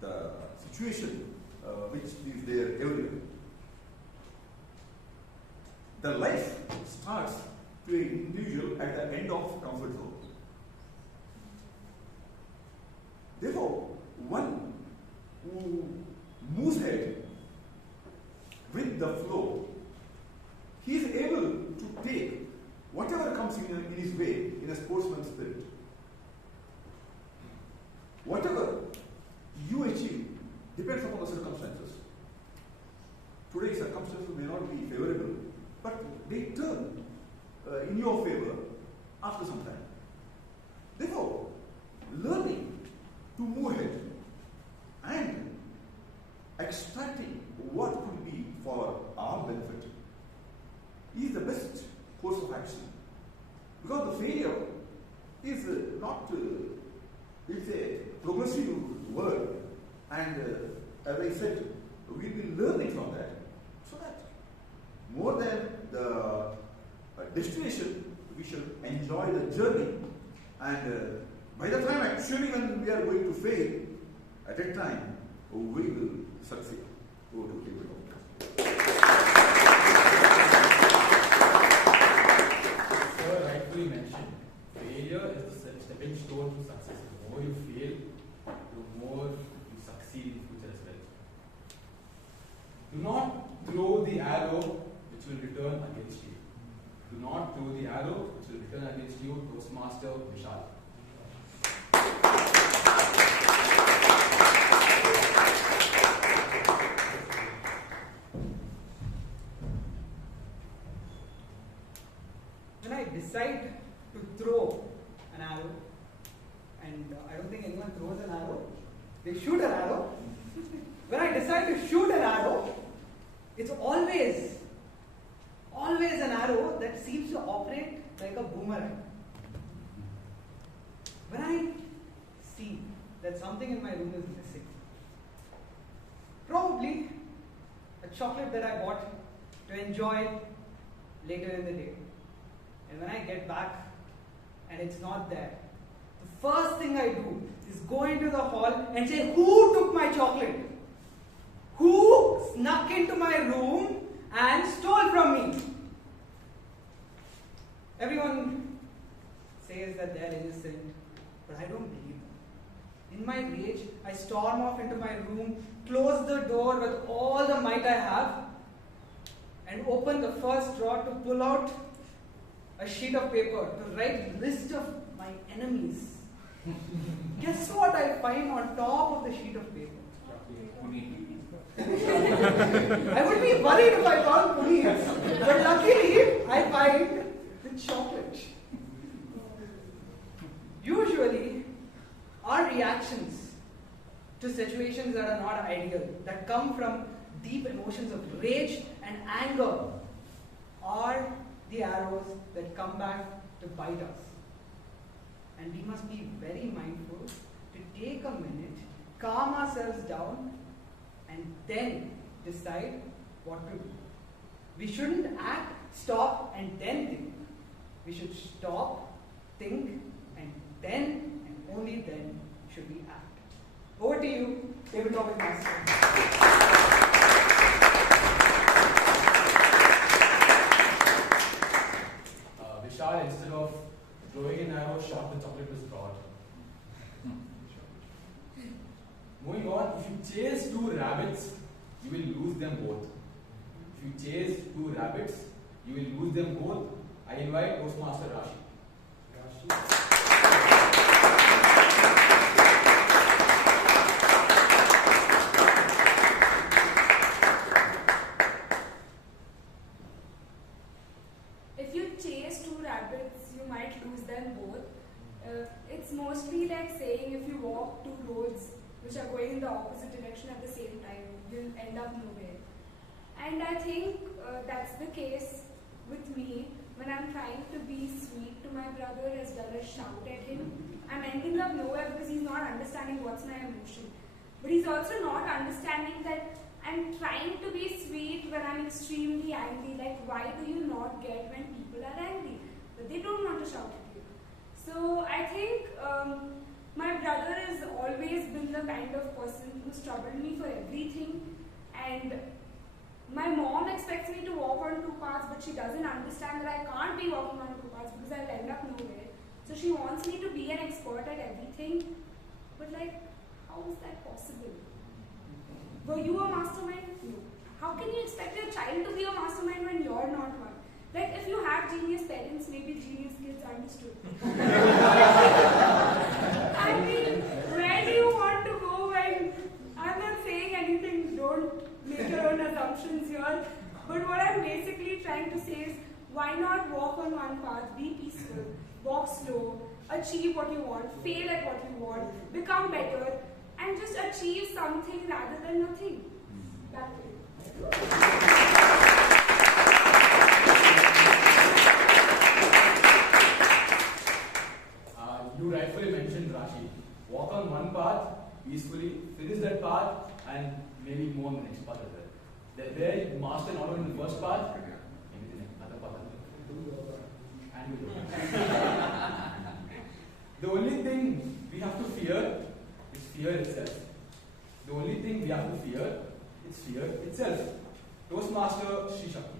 the situation which is there everywhere. The life starts to an individual at the end of comfort zone. Therefore, one who moves ahead with the flow, he is able to take whatever comes in his way in a sportsman's spirit. Whatever you achieve depends upon the circumstances. Today's circumstances may not be favorable, but they turn in your favor after some time. progressive world, and as I said, we'll be learning from that, so that more than the destination, we should enjoy the journey, and by the time actually when we are going to fail, at that time we will succeed. Go to table. Sir rightfully mentioned, failure is the stepping stone to success. The more you fail, the more you succeed in future as well. Do not throw the arrow which will return against you. Do not throw the arrow which will return against you, Toastmaster Vishal. When I decide to throw an arrow, and I don't think anyone throws an arrow, they shoot an arrow. When I decide to shoot an arrow, it's always an arrow that seems to operate like a boomerang. When I see that something in my room is missing, probably a chocolate that I bought to enjoy later in the day, and when I get back and it's not there, the first thing I do is go into the hall and say, who took my chocolate? Who snuck into my room and stole from me? Everyone says that they're innocent, but I don't believe them. In my rage, I storm off into my room, close the door with all the might I have, and open the first drawer to pull out a sheet of paper to write list of my enemies. Guess what I find on top of the sheet of paper? I would be worried if I found Puneeth, but luckily I find the chocolate. Usually, our reactions to situations that are not ideal, that come from deep emotions of rage and anger, are the arrows that come back to bite us. And we must be very mindful to take a minute, calm ourselves down, and then decide what to do. We shouldn't act, stop, and then think. We should stop, think, and then, and only then, should we act. Over to you, tabletop master. Vishal, instead of throwing an arrow, shot the chocolate was brought. Moving on, if you chase two rabbits, you will lose them both. If you chase two rabbits, you will lose them both. I invite Toastmaster Rashi. If you chase two rabbits, you might lose them both. It's mostly like saying if you walk two roads which are going in the opposite direction at the same time, you'll end up nowhere. And I think that's the case with me when I'm trying to be sweet to my brother as well as shout at him. I'm ending up nowhere because he's not understanding what's my emotion. But he's also not understanding that I'm trying to be sweet when I'm extremely angry. Like, why do you not get when people are angry? But they don't want to shout at you. So I think my brother has always been the kind of person who's troubled me for everything. And my mom expects me to walk on two paths, but she doesn't understand that I can't be walking on two paths because I'll end up nowhere. So she wants me to be an expert at everything. But like, how is that possible? Were you a mastermind? No. How can you expect your child to be a mastermind when you're not one? Like, if you have genius parents, maybe genius kids understood. I mean, where do you want to go when I'm not saying anything, don't make your own assumptions here. But what I'm basically trying to say is, why not walk on one path, be peaceful, walk slow, achieve what you want, fail at what you want, become better, and just achieve something rather than nothing. That way. You rightfully mentioned Rashi. Walk on one path peacefully, finish that path, and maybe move on the next path as well. Where you master not only the first path, maybe the other path as well. And we do. The only thing we have to fear is fear itself. The only thing we have to fear is fear itself. Toastmaster Shri Shakthi.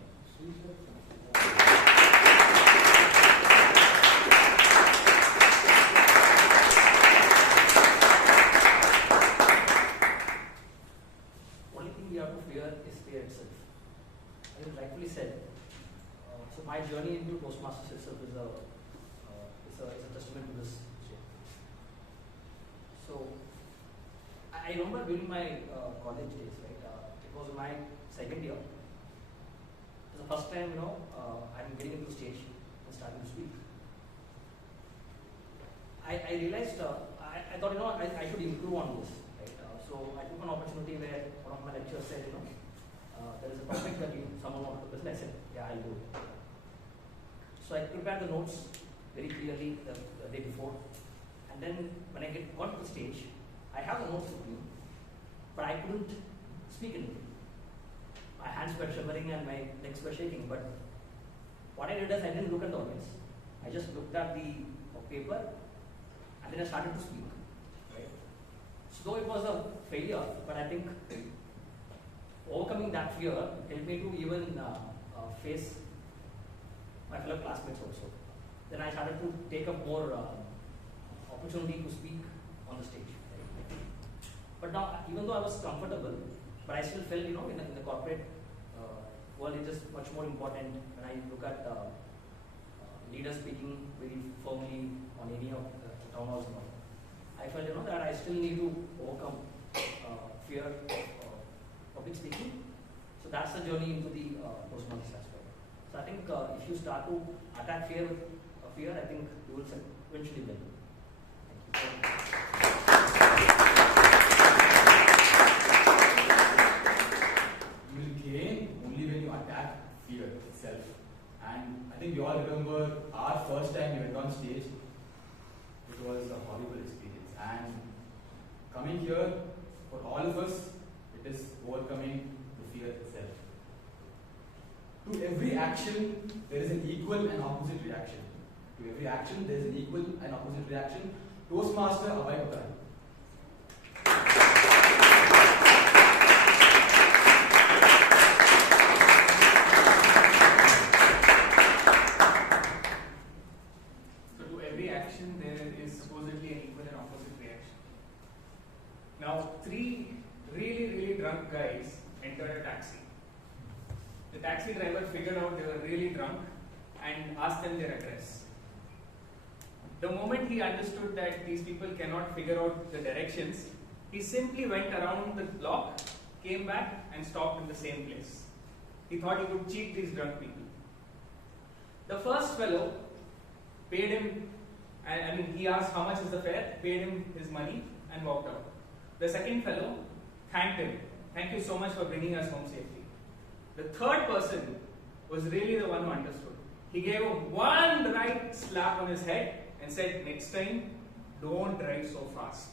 Only thing we have to fear is fear itself. As you rightfully said, so my journey into Toastmasters itself is a testament to this. So I remember during my college days, right? It was my second year. It was the first time, I'm getting into stage and starting to speak. I realized I thought, I should improve on this, right? So I took an opportunity where one of my lecturers said, there is a topic that someone wanted to present. I said, yeah, I'll do it. So I prepared the notes very clearly the day before, and then when I got to the stage, I have the notes with me, but I couldn't speak anything. My hands were shivering and my legs were shaking, but what I did is I didn't look at the audience. I just looked at the paper and then I started to speak. Right? So though it was a failure, but I think overcoming that fear helped me to even face my fellow classmates also. Then I started to take up more opportunity to speak on the stage. Right? But now, even though I was comfortable, but I still felt, in the corporate world, it is much more important when I look at leaders speaking very firmly on any of the town halls and all. I felt, that I still need to overcome fear of public speaking. So that's the journey into the Toastmasters aspect. So I think if you start to attack fear with fear, I think you will eventually win. Thank you. You will gain only when you attack fear itself. And I think we all remember our first time we went on stage. It was a horrible experience. And coming here, for all of us, it is overcoming the fear itself. To every action, there is an equal and opposite reaction. To every action, there is an equal and opposite reaction. Toastmaster Abhay Kothari. So to every action, there is supposedly an equal and opposite reaction. Now, 3 really, really drunk guys entered a taxi. The taxi driver figured out they were really drunk and asked them their address. The moment he understood that these people cannot figure out the directions, he simply went around the block, came back and stopped in the same place. He thought he could cheat these drunk people. The first fellow paid him, he asked how much is the fare, paid him his money and walked out. The second fellow thanked him. Thank you so much for bringing us home safely. The third person was really the one who understood. He gave him one right slap on his head and said, next time, don't drive so fast.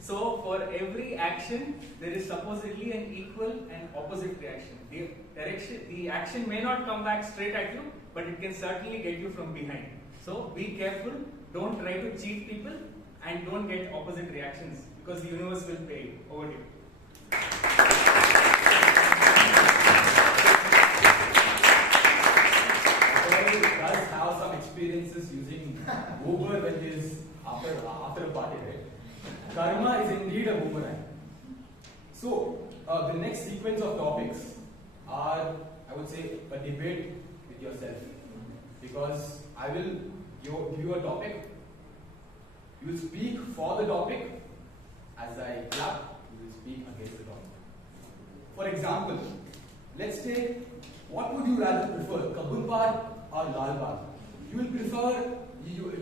So for every action, there is supposedly an equal and opposite reaction. The action may not come back straight at you, but it can certainly get you from behind. So be careful, don't try to cheat people, and don't get opposite reactions, because the universe will pay you. Over to you. Does have some experiences using Uber when he is after a party, right? Karma is indeed a boomerang. So the next sequence of topics are, I would say, a debate with yourself, because I will give you a topic. You will speak for the topic. As I clap, you will speak against the topic. For example, let's take, what would you rather prefer, Kabun Park or Lal Bagh? You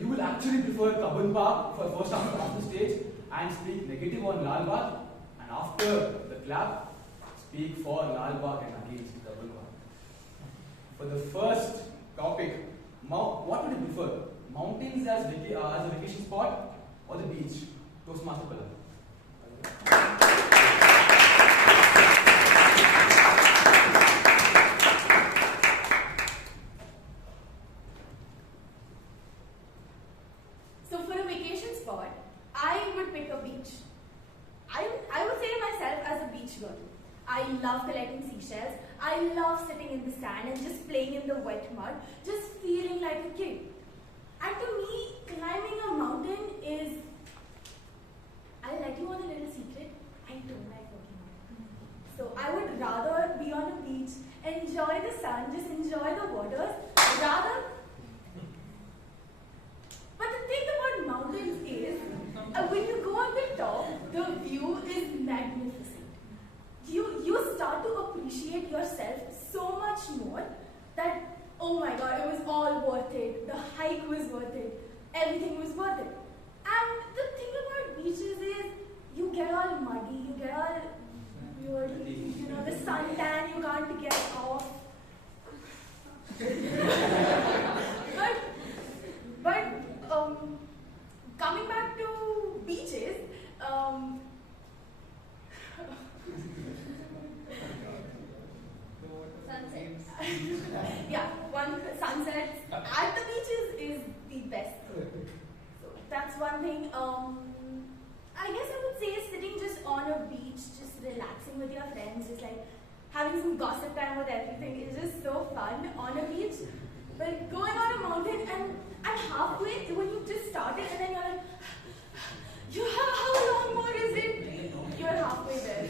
will actually prefer Kabun Park for first half of the stage and speak negative on Lal Bagh, and after the clap, speak for Lal Bagh and against Kabun Park. For the first topic, what would you prefer? Mountains as a vacation spot or the beach? Toastmaster Palak. So for a vacation spot, I would pick a beach. I would say myself as a beach girl. I love collecting seashells. I love sitting in the sand and just playing in the wet mud, just feeling like a kid. And to me, climbing a mountain is, I'll let you on a little secret, I don't like working out. So I would rather be on a beach, enjoy the sun, just enjoy the waters, rather. But the thing about mountains is, when you go on the top, the view is magnificent. You start to appreciate yourself so much more that, oh my god, it was all worth it. The hike was worth it. Everything was worth it. And the thing about beaches is, you get all muddy, you get all, the suntan you can't get off. but coming back to beaches, sunsets. Yeah, one sunsets at the beaches is the best thing. So that's one thing. I guess I would say sitting just on a beach, just relaxing with your friends, just like having some gossip time with everything is just so fun on a beach. But going on a mountain and halfway, when you just started and then you're like, how long more is it? You're halfway there.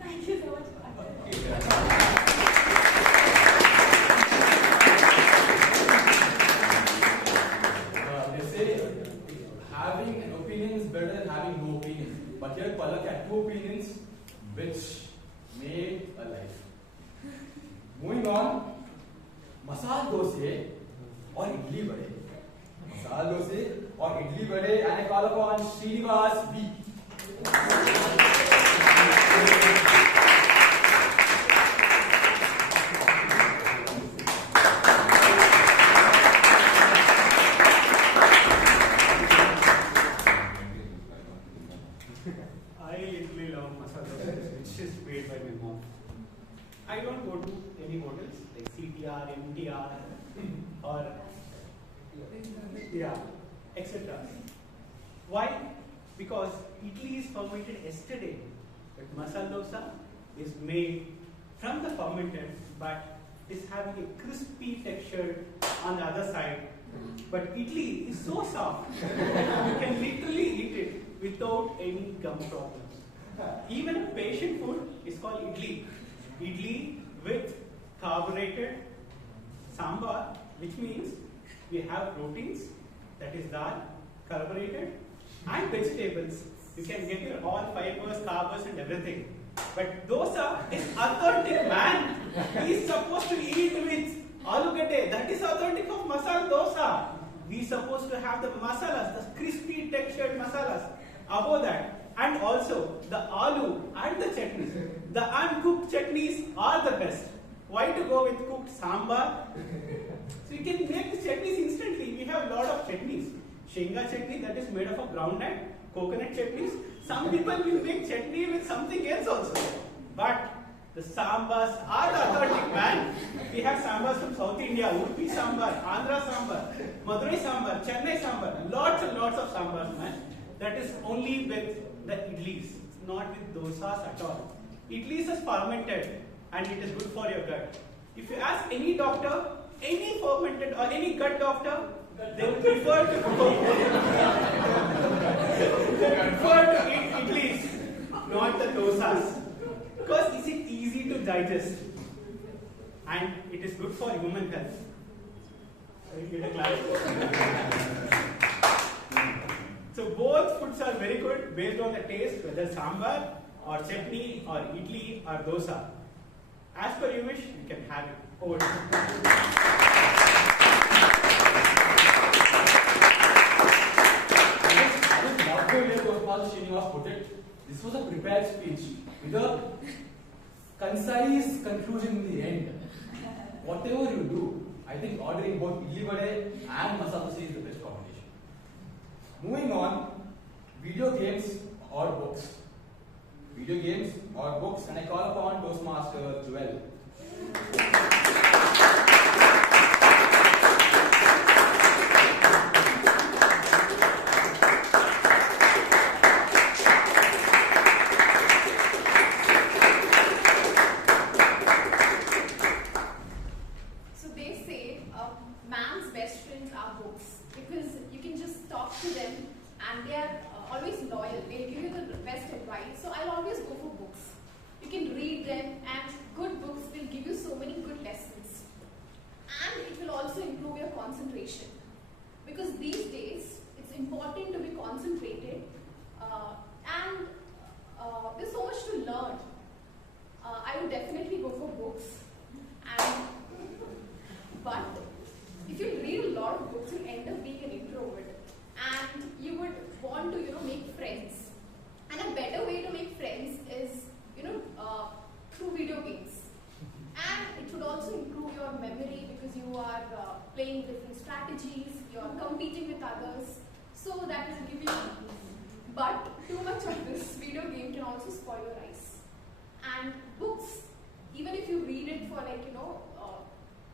Thank you so much for that. Having an opinion is better than having no opinion. But here Palak had two opinions which made a life. Moving on, masala dosa or idli vade. Masala dosa or idli vade, and I call upon Srinivas B. I don't go to any hotels like CTR, MTR, or etc. Why? Because idli is fermented yesterday, but masala dosa is made from the fermented, but is having a crispy texture on the other side. But idli is so soft, you can literally eat it without any gum problems. Even a patient food is called idli. Idli with carbonated sambar, which means we have proteins, that is dal, carbonated, and vegetables. You can get your all fibers, carbs, and everything. But dosa is authentic, man. He is supposed to eat with alugade. That is authentic of masala dosa. We are supposed to have the masalas, the crispy textured masalas above that. And also the aloo and the chutneys. The uncooked chutneys are the best. Why to go with cooked sambar? So you can make the chutneys instantly. We have a lot of chutneys. Shenga chutney that is made of a groundnut, coconut chutneys. Some people will make chutney with something else also. But the sambars are the authentic, man. We have sambars from South India, Udupi sambar, Andhra sambar, Madurai sambar, Chennai sambar. Lots and lots of sambars, man. That is only with the idlis, not with dosas at all. Idlis is fermented and it is good for your gut. If you ask any doctor, any fermented or any gut doctor, they would prefer to eat idlis, not the dosas. Because it's easy to digest and it is good for human health. So you get a class. So both foods are very good based on the taste, whether sambar or chutney or idli or dosa. As per your wish, you can have it. Over to you. I just love the way Srinivas put it. This was a prepared speech with a concise conclusion in the end. Whatever you do, I think ordering both idli vade and masala dosa is the best combination. Moving on, video games or books? Video games or books? And I call upon Toastmaster Joel. So they say man's best friends are books because you can just talk to them and they are always loyal. They give you the best advice. So I'll always go for books. You can read them and good books will give you so many good lessons. And it will also improve your concentration. Because these days, it's important to be concentrated and there's so much to learn. I would definitely go for books. But if you read a lot of books, you end up being an introvert. And you would want to, make friends. And a better way to make friends is, through video games. And it would also improve your memory because you are playing different strategies, you are competing with others. So that will give you. But too much of this video game can also spoil your eyes. And books, even if you read it for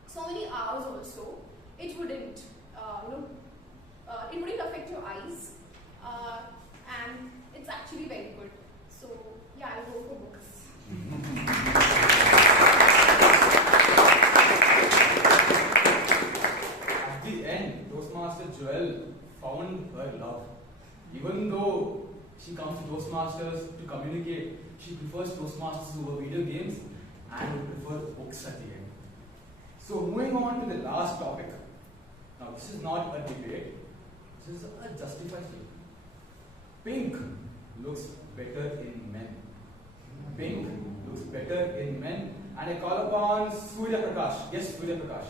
so many hours also, it wouldn't, it wouldn't affect your eyes. And it's actually very good. So yeah, I'll go for books. At the end, Toastmaster Joel found her love. Even though she comes to Toastmasters to communicate, she prefers Toastmasters over video games and would prefer books at the end. So moving on to the last topic. Now this is not a debate, this is a justified statement. Pink looks better in men. Pink looks better in men. And I call upon Surya Prakash. Yes, Surya Prakash.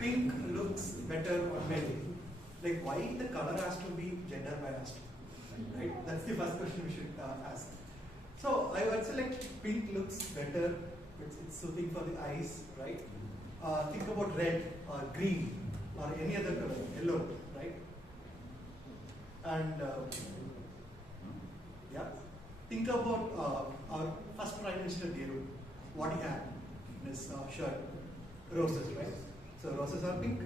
Pink looks better on men. Like, why the color has to be gender biased? Right? That's the first question we should ask. So I would say like pink looks better. It's soothing for the eyes, right? Think about red or green or any other color, yellow, right? And yeah, think about our first Prime Minister Nehru, what he had in his shirt, roses, right? So roses are pink.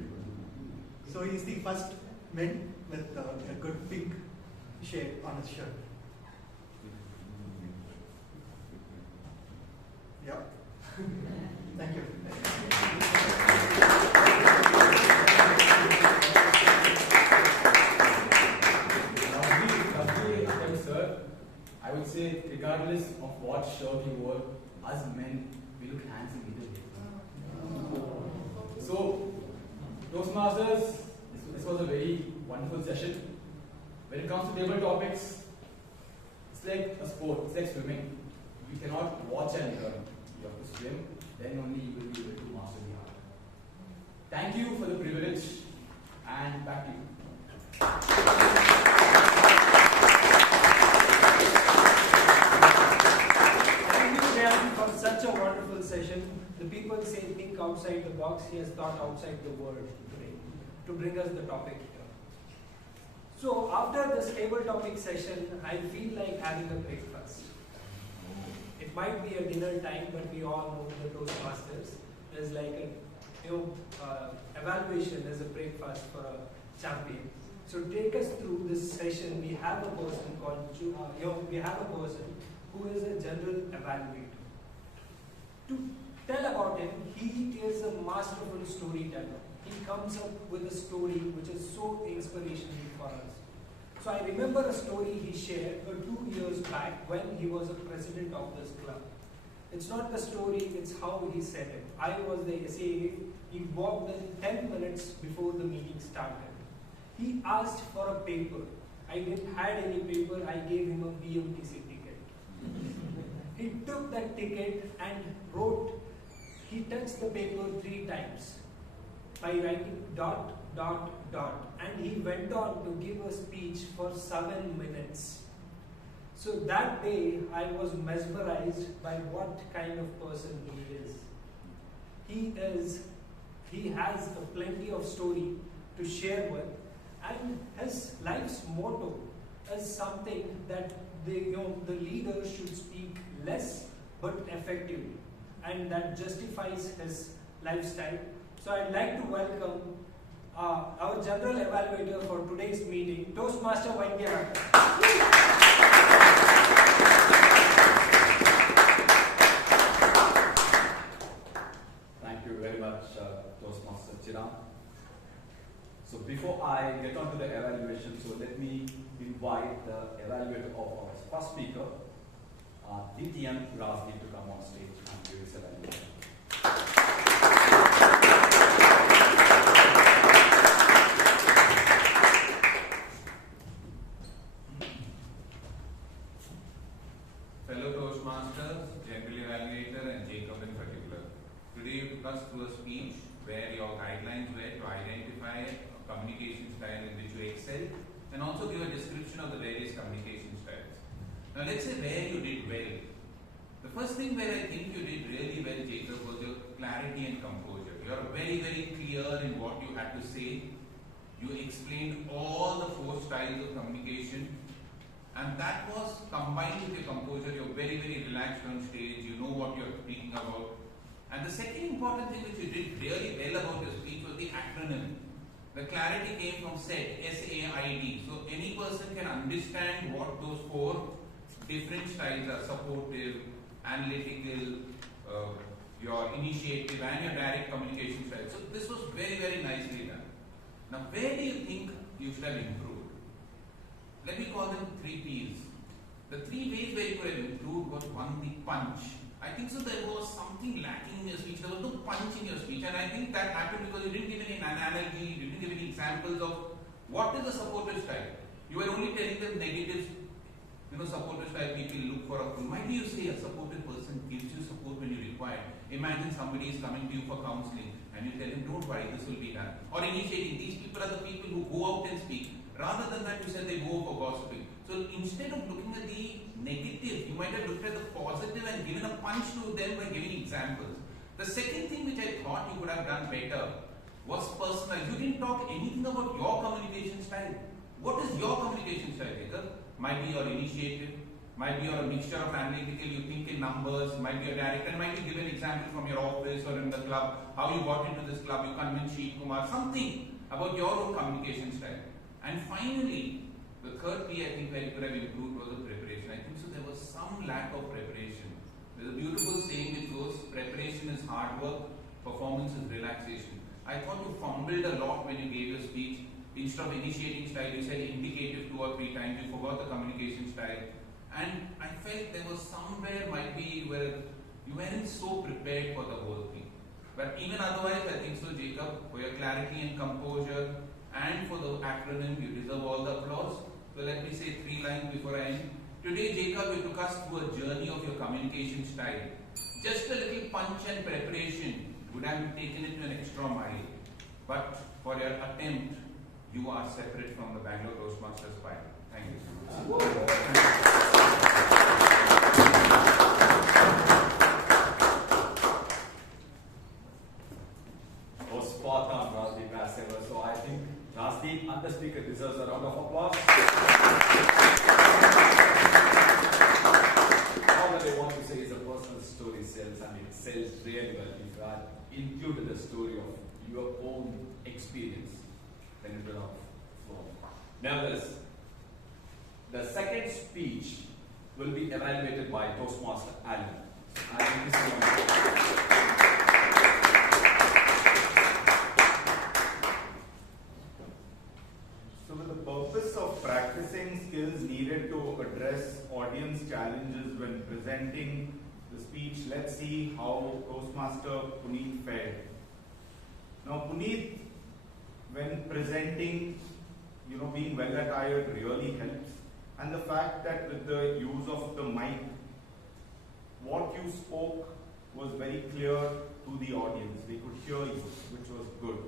So he's the first man with a good pink shade on his shirt. Yeah. Thank you. Lovely attempt, sir. I would say, regardless of what shirt you wore, us men, we look handsome either way. So, Toastmasters, this was a very wonderful session. When it comes to table topics, it's like a sport, it's like swimming. You cannot watch and learn. You have to swim, then only you will be able to master the art. Thank you for the privilege, and back to you. Thank you, Brian, for such a wonderful session. The people say think outside the box. He has thought outside the world today to bring us the topic here. So after this table topic session, I feel like having a breakfast. It might be a dinner time, but we all know the Toastmasters. There's like a evaluation as a breakfast for a champion. So to take us through this session, we have a person called we have a person who is a general evaluator. To tell about him, he is a masterful storyteller. He comes up with a story which is so inspirational for us. So I remember a story he shared 2 years back when he was a president of this club. It's not the story, it's how he said it. I was the SAA. He walked in 10 minutes before the meeting started. He asked for a paper. I didn't have any paper, I gave him a BMTC ticket. He took that ticket and wrote, he touched the paper 3 times by writing ... and he went on to give a speech for 7 minutes. So that day I was mesmerized by what kind of person he is. He is he has plenty of story to share with, and his life's motto is something that the leader should speak less but effectively, and that justifies his lifestyle. So I'd like to welcome our general evaluator for today's meeting, Toastmaster Vijay. Thank you very much, Toastmaster Chiranth. So before I get on to the evaluation, so let me invite the evaluator of our first speaker, DTM Rashi, to come on stage and give his evaluation. Fellow Toastmasters, General Evaluator and Jacob in particular. Today you took us through a speech where your guidelines were to identify a communication style in which you excel and also give a description of the various communication styles. Now let's say where you did well. The first thing where I think you did really well, Jacob, was your clarity and composure. You are very, very clear in what you had to say. You explained all the 4 styles of communication, and that was combined with your composure. You're very, very relaxed on stage. You know what you're speaking about. And the second important thing which you did really well about your speech was the acronym. The clarity came from SAID, S-A-I-D. So any person can understand what those 4 different styles are: supportive, analytical, your initiative, and your direct communication style. So this was very, very nicely done. Now, where do you think you should have improved? Let me call them 3 P's. The 3 ways where you could have improved was 1, the punch. I think so there was something lacking in your speech. There was no punch in your speech, and I think that happened because you didn't give any analogy, you didn't give any examples of what is a supportive style. You were only telling them negatives. Supportive style people look for a. Why do you say a supportive person gives you support when you require? Imagine somebody is coming to you for counseling and you tell him, don't worry, this will be done. Or initiating. These people are the people who go out and speak. Rather than that, you said they go for gossiping. So instead of looking at the negative, you might have looked at the positive and given a punch to them by giving examples. The second thing which I thought you could have done better was personal. You didn't talk anything about your communication style. What is your communication style, Jacob? Might be your initiative, might be your mixture of analytical, you think in numbers, might be your direct, and might be give an example from your office or in the club, how you got into this club, you convinced Sheeb, Kumar, something about your own communication style. And finally, the third P I think where you could have improved was the preparation. I think so there was some lack of preparation. There's a beautiful saying which goes, preparation is hard work, performance is relaxation. I thought you fumbled a lot when you gave your speech. Instead of initiating style, you said indicative 2 or 3 times, you forgot the communication style. And I felt there was somewhere might be where you weren't so prepared for the whole thing. But even otherwise, I think so, Jacob, for your clarity and composure and for the acronym, you deserve all the applause. So let me say 3 lines before I end. Today, Jacob, you took us through a journey of your communication style. Just a little punch and preparation would have taken it to an extra mile. But for your attempt, you are separate from the Bangalore Toastmasters Club. Thank you so much. Oh, spot on, Rashi Passever. So I think Rashi and the speaker deserves a round of applause. All that I want to say is a personal story sells, and it sells really well if you have included the story of your own experience. Nevertheless, the second speech will be evaluated by Toastmaster Anand. So with the purpose of practicing skills needed to address audience challenges when presenting the speech, let's see how Toastmaster Puneeth fared. Now Puneeth, when presenting, being well attired really helps. And the fact that with the use of the mic, what you spoke was very clear to the audience. They could hear you, which was good.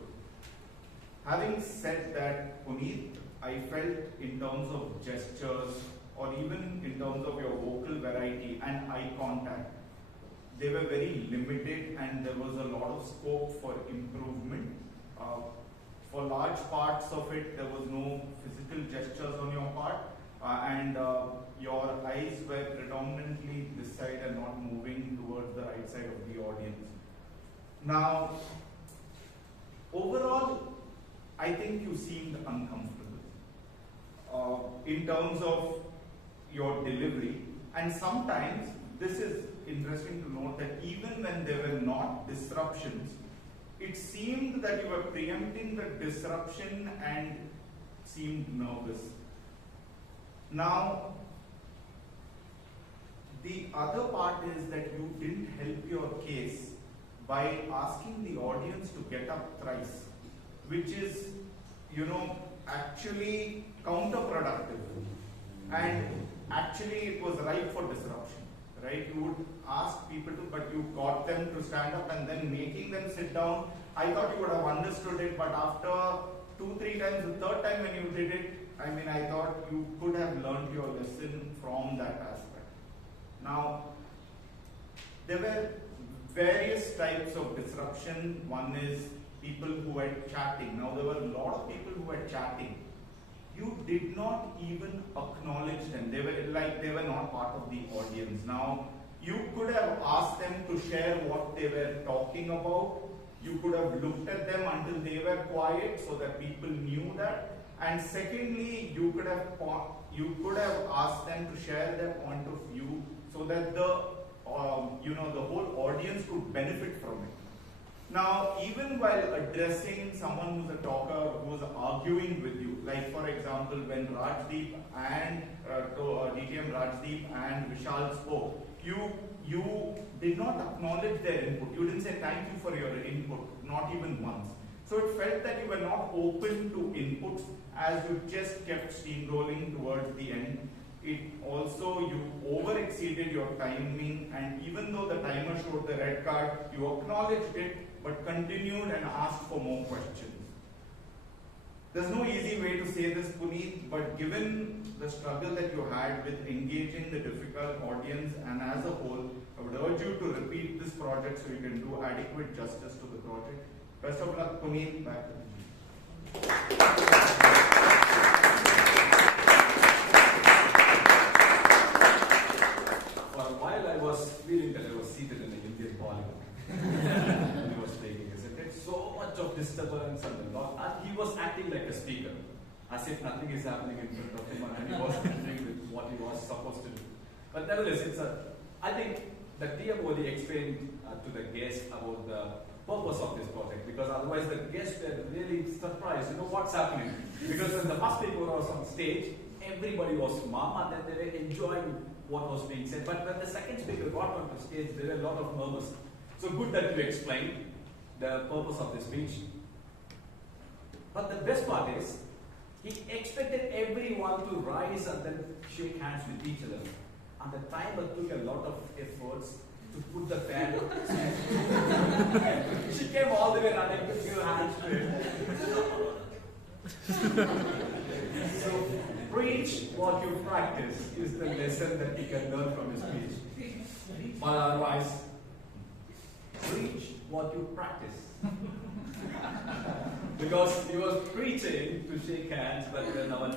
Having said that, Puneeth, I felt in terms of gestures or even in terms of your vocal variety and eye contact, they were very limited and there was a lot of scope for improvement. For large parts of it, there was no physical gestures on your part, and your eyes were predominantly this side and not moving towards the right side of the audience. Now, overall, I think you seemed uncomfortable in terms of your delivery, and sometimes this is interesting to note that even when there were not disruptions, it seemed that you were preempting the disruption and seemed nervous. Now, the other part is that you didn't help your case by asking the audience to get up thrice, which is, actually counterproductive. And actually it was ripe for disruption, right? You would ask people to, but you got them to stand up and then making them sit down. I thought you would have understood it, but after 2-3 times, the third time when you did it, I thought you could have learned your lesson from that aspect. Now, there were various types of disruption. One is people who were chatting. Now, there were a lot of people who were chatting. You did not even acknowledge them. They were not part of the audience. Now, you could have asked them to share what they were talking about. You could have looked at them until they were quiet so that people knew that. And secondly, you could have asked them to share their point of view so that the whole audience could benefit from it. Now, even while addressing someone who's a talker, who's arguing with you, like for example, when Rajdeep and DTM Rajdeep and Vishal spoke, you did not acknowledge their input. You didn't say thank you for your input, not even once. So it felt that you were not open to inputs as you just kept steamrolling towards the end. It also, you over-exceeded your timing, and even though the timer showed the red card, you acknowledged it, but continued and asked for more questions. There's no easy way to say this, Puneeth, but given the struggle that you had with engaging the difficult audience and as a whole, I would urge you to repeat this project so you can do adequate justice to the project. Best of luck, Puneeth. Back to you. For a while I was feeling that I was seated in the Indian Parliament. When he was speaking, isn't it? So much of disturbance and a lot. And he was acting like a speaker, as if nothing is happening in front of him, and he was doing with what he was supposed to do. But nevertheless, I think the TM only explained to the guests about the purpose of this project, because otherwise the guests were really surprised, what's happening. Because when the first speaker was on stage, everybody was mum and then they were enjoying what was being said. But when the second speaker got onto stage, there were a lot of murmurs. So good that you explained the purpose of the speech. But the best part is, he expected everyone to rise and then shake hands with each other. And the timer took a lot of efforts to put the fan. She came all the way running to give hands to him. So, preach what you practice is the lesson that he can learn from his speech. But otherwise, preach what you practice. Because he was preaching to shake hands, but when our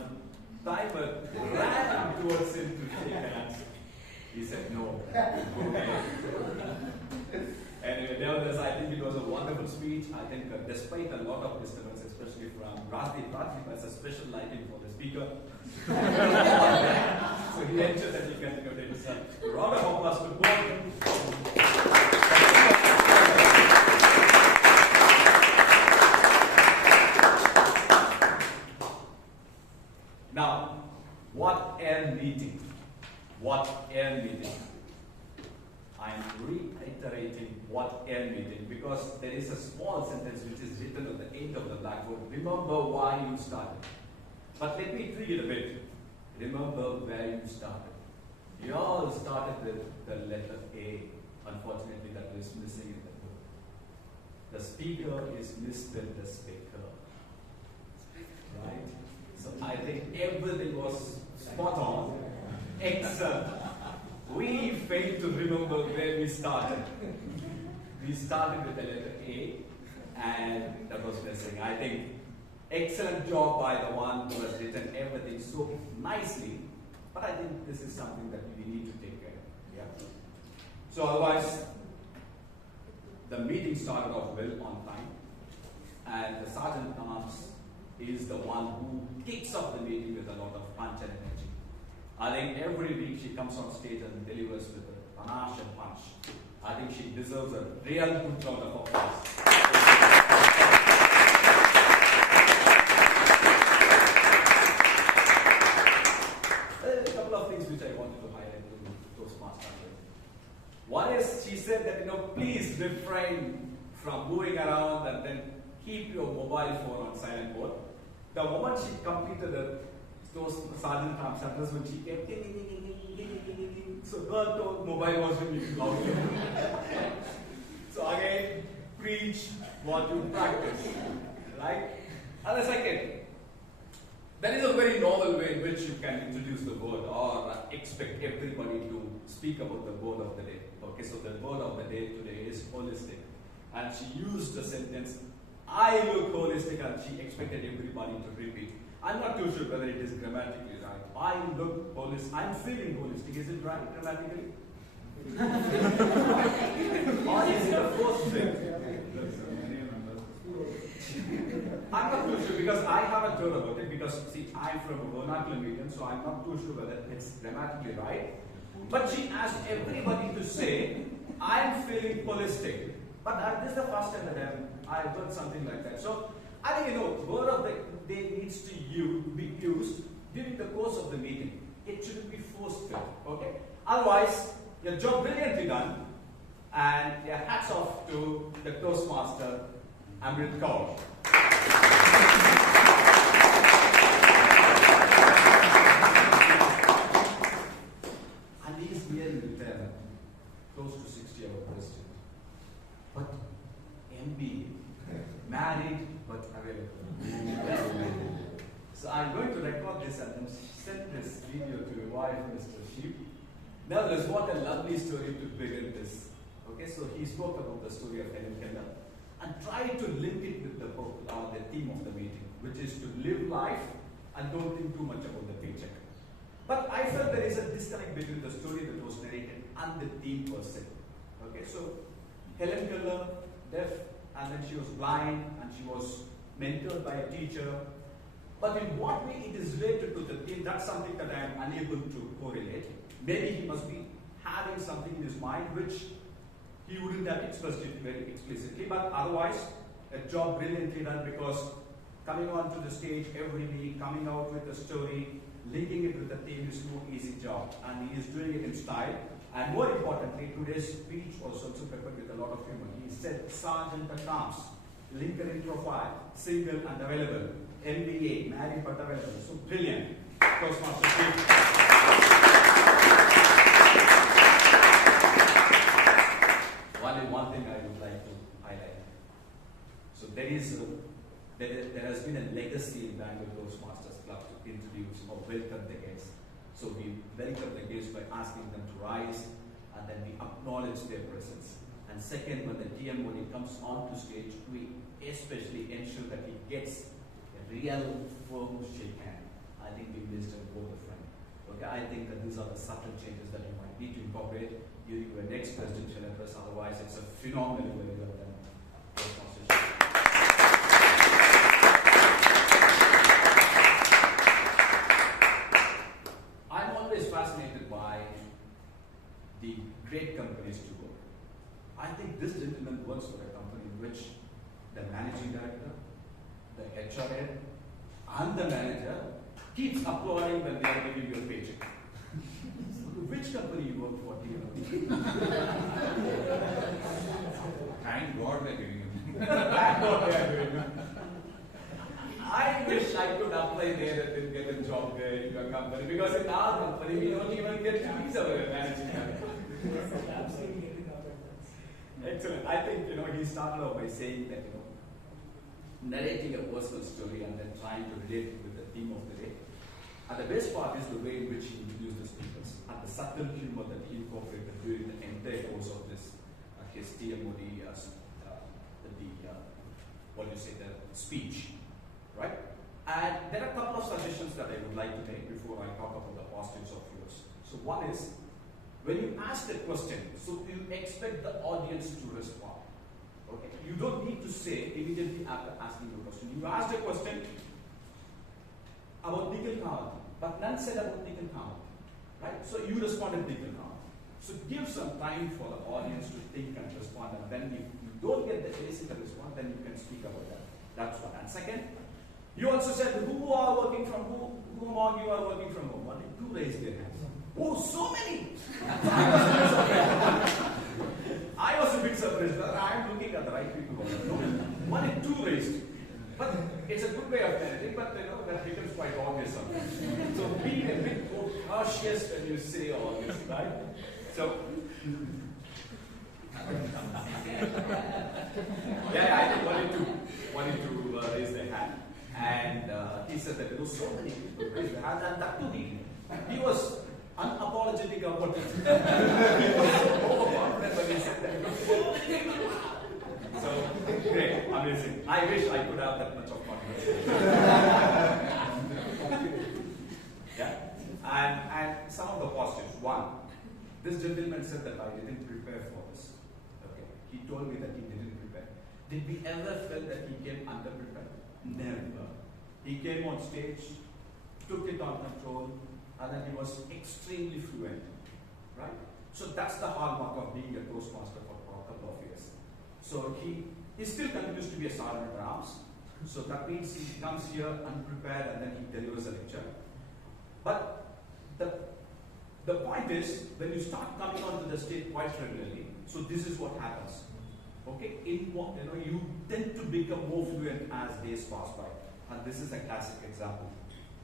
timer ran towards him to shake hands, he said no. Anyway, nevertheless, I think it was a wonderful speech. I think despite a lot of disturbance, especially from Rajdeep has a special liking for the speaker. So he ensured that he can go to his round of applause to Kumar. Now, what a meeting. What a meeting. I'm reiterating what a meeting because there is a small sentence which is written at the end of the blackboard. Remember why you started. But let me tweak it a bit. Remember where you started. You all started with the letter A. Unfortunately, that is missing in the book. The speaker is misspelled the speaker. Right? So I think everything was spot on, except we failed to remember where we started. We started with the letter A, and that was missing. I think excellent job by the one who has written everything so nicely, but I think this is something that we need to take care of. Yeah. So otherwise, the meeting started off well on time, and the Sergeant Arms is the one who kicks off the meeting with a lot of punch and energy. I think every week she comes on stage and delivers with a panache and punch. I think she deserves a real good round of applause. A couple of things which I wanted to highlight to Toastmasters. One is she said that please refrain from moving around and then keep your mobile phone on silent mode. The moment she completed the Sergeant Arms address, when she kept so her mobile was really loud. So again, preach what you practice, right? And the second, there is a very novel way in which you can introduce the word or expect everybody to speak about the word of the day. Okay, so the word of the day today is holistic. And she used the sentence, I look holistic, and she expected everybody to repeat. I'm not too sure whether it is grammatically right. I look holistic. I'm feeling holistic. Is it right grammatically? Or is it a forced thing? I'm not too sure because I haven't heard about it because see, I'm from a vernacular medium, so I'm not too sure whether it's grammatically right. But she asked everybody to say, I'm feeling holistic. But this is the first time that I've heard something like that. So I think word of the day needs to be used during the course of the meeting. It shouldn't be force-fed. Okay? Otherwise, your job brilliantly done, and yeah, hats off to the Toastmaster, Amrit Kaur. And he is nearly retired, close to 60 hour president. But MBA, married but available. So I'm going to record this and then send this video to your wife, Mr. Sheeb. Now there's what a lovely story to begin this. Okay, so he spoke about the story of Helen Keller and tried to link it with the theme of the meeting, which is to live life and don't think too much about the paycheck. But I felt there is a disconnect between the story that was narrated and the theme per se. Okay, so Helen Keller, deaf, and then she was blind, and she was mentored by a teacher. But in what way it is related to the theme, that's something that I am unable to correlate. Maybe he must be having something in his mind which he wouldn't have expressed it very explicitly, but otherwise, a job brilliantly done because coming onto the stage every week, coming out with a story, linking it with the theme is no easy job, and he is doing it in style. And more importantly, today's speech was also peppered with a lot of humor. He said, Sergeant at Arms, LinkedIn profile, single and available, MBA, married but available. So brilliant. Toastmaster Sheeb. Only one thing I would like to highlight. So there has been a legacy in Bangalore Toastmasters Club to introduce or welcome the guests. So we welcome the guests by asking them to rise, and then we acknowledge their presence. And second, when the TM, when he comes onto stage, we especially ensure that he gets a real firm shake hand. I think we missed a both a friend. Okay, I think that these are the subtle changes that you might need to incorporate during your next presidential address. Otherwise, it's a phenomenally very well done sponsorship. I'm always fascinated by the great companies to work. I think this gentleman works for a company in which the managing director, the HR head, and the manager keeps applauding when they are giving you a paycheck. Which company you work for, dear? Thank God they're giving you. Thank God they are giving you. I wish I could apply there and get a job there in your company, because in our company we don't even get to use our managing director. Excellent. I think he started off by saying that narrating a personal story and then trying to relate it with the theme of the day. And the best part is the way in which he introduced the speakers and the subtle humor that he incorporated during the entire course of this, his TMOD, the speech, right? And there are a couple of suggestions that I would like to make before I talk about the positives of yours. So one is, when you ask a question, so you expect the audience to respond. Okay? You don't need to say immediately after asking the question. You asked a question about nickel count, but none said about nickel count, right? So you responded nickel count. So give some time for the audience to think and respond, and then if you don't get the basic response, then you can speak about that. That's one. And second, you also said who are working from who among you are working from home. Only two raised their hands. Oh, so many! I was a bit surprised, but I am looking at the right people. Only two raised. But it's a good way of narrating, but that becomes quite obvious sometimes. So be a bit more cautious when you say all this, right? So, yeah, I think wanted to raise their hand. And he said that there were so many people raised their hand, and that too he was unapologetic about it. He was so overconfident when he said that. So, great, amazing. I wish I could have that much of confidence. Yeah, and some of the positives. One, this gentleman said that I didn't prepare for this. Okay, he told me that he didn't prepare. Did we ever feel that he came underprepared? Never. He came on stage, took it on control, and then he was extremely fluent, right? So that's the hallmark of being a Toastmaster for a couple of years. So he still continues to be a sergeant at arms. So that means he comes here unprepared and then he delivers a lecture. But the point is, when you start coming onto the stage quite regularly, so this is what happens. Okay, you tend to become more fluent as days pass by, and this is a classic example.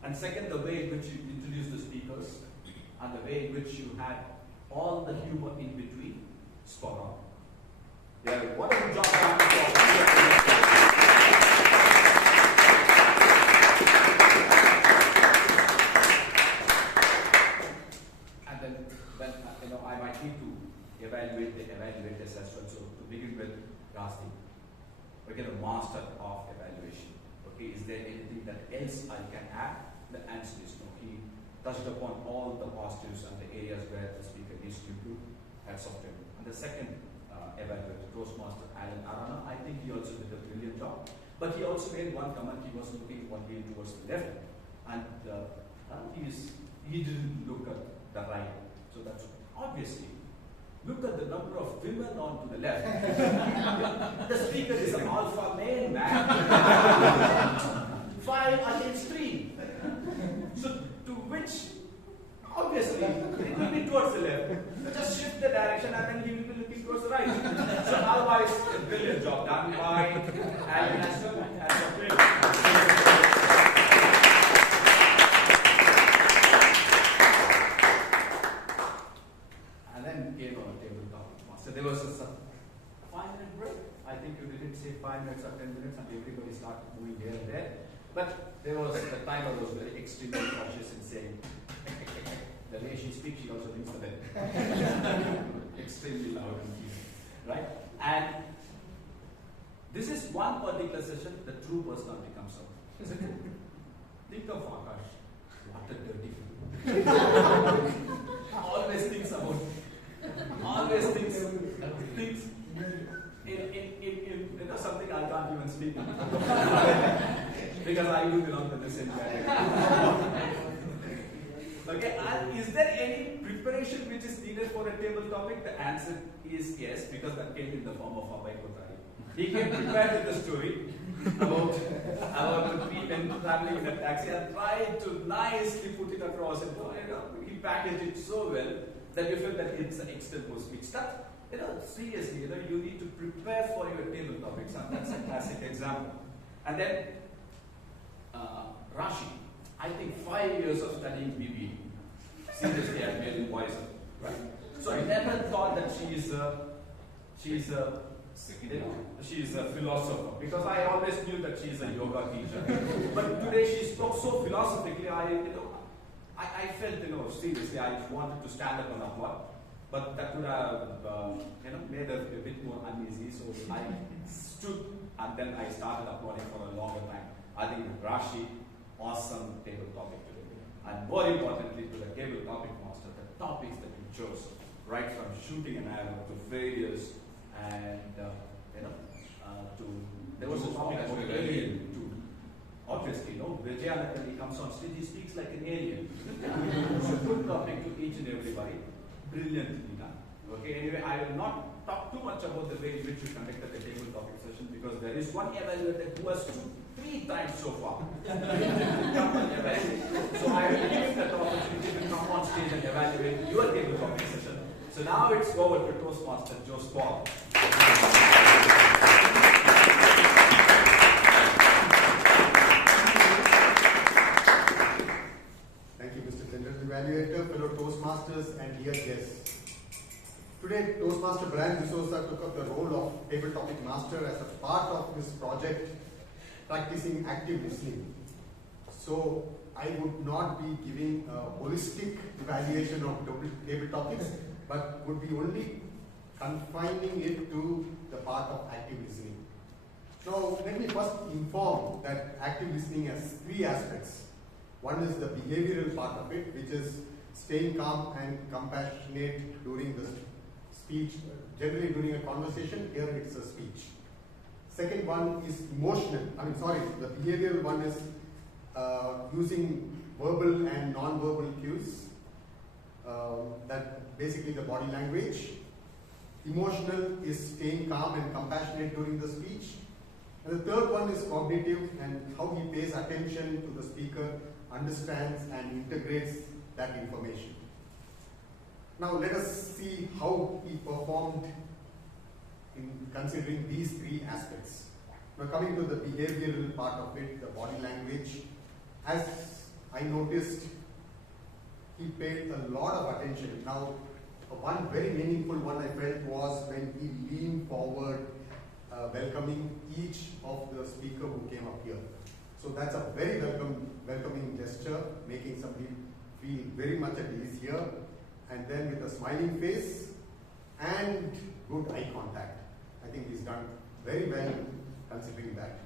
And second, the way in which you introduce the speakers, and the way in which you had all the humor in between, spot on. Yeah, wonderful job. And then I might need to evaluate the evaluators as well. So to begin with, Rashi, we're a master of evaluation. Okay, is there anything that else I can add? The answer is no. He touched upon all the positives and the areas where the speaker needs to improve. Hats off to him. And the second evaluator, Toastmaster Arka, I think he also did a brilliant job. But he also made one comment. He was looking one way towards the left, and he didn't look at the right. So that's obviously. Look at the number of women on to the left. The speaker is an alpha male man. 5 against 3. So to which, obviously, it will be towards the left. So just shift the direction and then he will be looking towards the right. So otherwise, a brilliant job done by Alan and then came our tabletop master. There was a 5-minute break. I think you didn't say 5 minutes or 10 minutes, and everybody started moving here and there. But there was the timer was very extremely cautious in saying the way she speaks, she also rings the bell. Extremely loud and clear, right? And this is one particular session, the true personality comes out. Isn't it? Think of Akash. What a dirty fool. Always thinks about. Always thinks in something I can't even speak because I do belong to the same category. Okay, and is there any preparation which is needed for a table topic? The answer is yes, because that came in the form of Abhay Kothari. He came prepared with the story about the people traveling in a taxi and tried to nicely put it across, and he packaged it so well that you feel that it's an extempore speech. That, seriously, you need to prepare for your table topics, and that's a classic example. And then Rashi, I think 5 years of studying BB seriously has made him wiser, right? So I never thought that she is a philosopher, because I always knew that she is a yoga teacher. But today she spoke so philosophically. I felt, seriously, I wanted to stand up and applaud, but that would have, made us a bit more uneasy. So I stood and then I started applauding for a longer time. I think Rashi, awesome table topic today. And more importantly, to the table topic master, the topics that you chose, right from shooting an arrow to failures and, there was a topic about alien too. Obviously, Vijay, when he comes on stage, he speaks like an alien. It's a good topic to each and everybody. Brilliantly done. Okay, anyway, I will not talk too much about the way in which you conducted the table topic session because there is one evaluator who has stood 3 times so far. So I will give him that opportunity to come on stage and evaluate your table topic session. So now it's over to Toastmaster Joe Paul. Thank you, Mr. General Evaluator, fellow Toastmasters, and dear guests. Today, Toastmaster Bryan Dsouza took up the role of Table Topic Master as a part of this project, practicing active listening. So, I would not be giving a holistic evaluation of table topics, but would be only confining it to the part of active listening. So, let me first inform that active listening has 3 aspects. One is the behavioral part of it, which is staying calm and compassionate during the speech, generally during a conversation. Here it's a speech. Second one is emotional. The behavioral one is using verbal and non-verbal cues. That basically the body language. Emotional is staying calm and compassionate during the speech. And the third one is cognitive and how he pays attention to the speaker, understands and integrates that information. Now let us see how he performed in considering these 3 aspects. Now coming to the behavioral part of it, the body language, as I noticed, he paid a lot of attention. Now one very meaningful one I felt was when he leaned forward, welcoming each of the speaker who came up here. So that's a very welcoming gesture, making somebody feel very much at ease here. And then with a smiling face and good eye contact. I think he's done very well considering that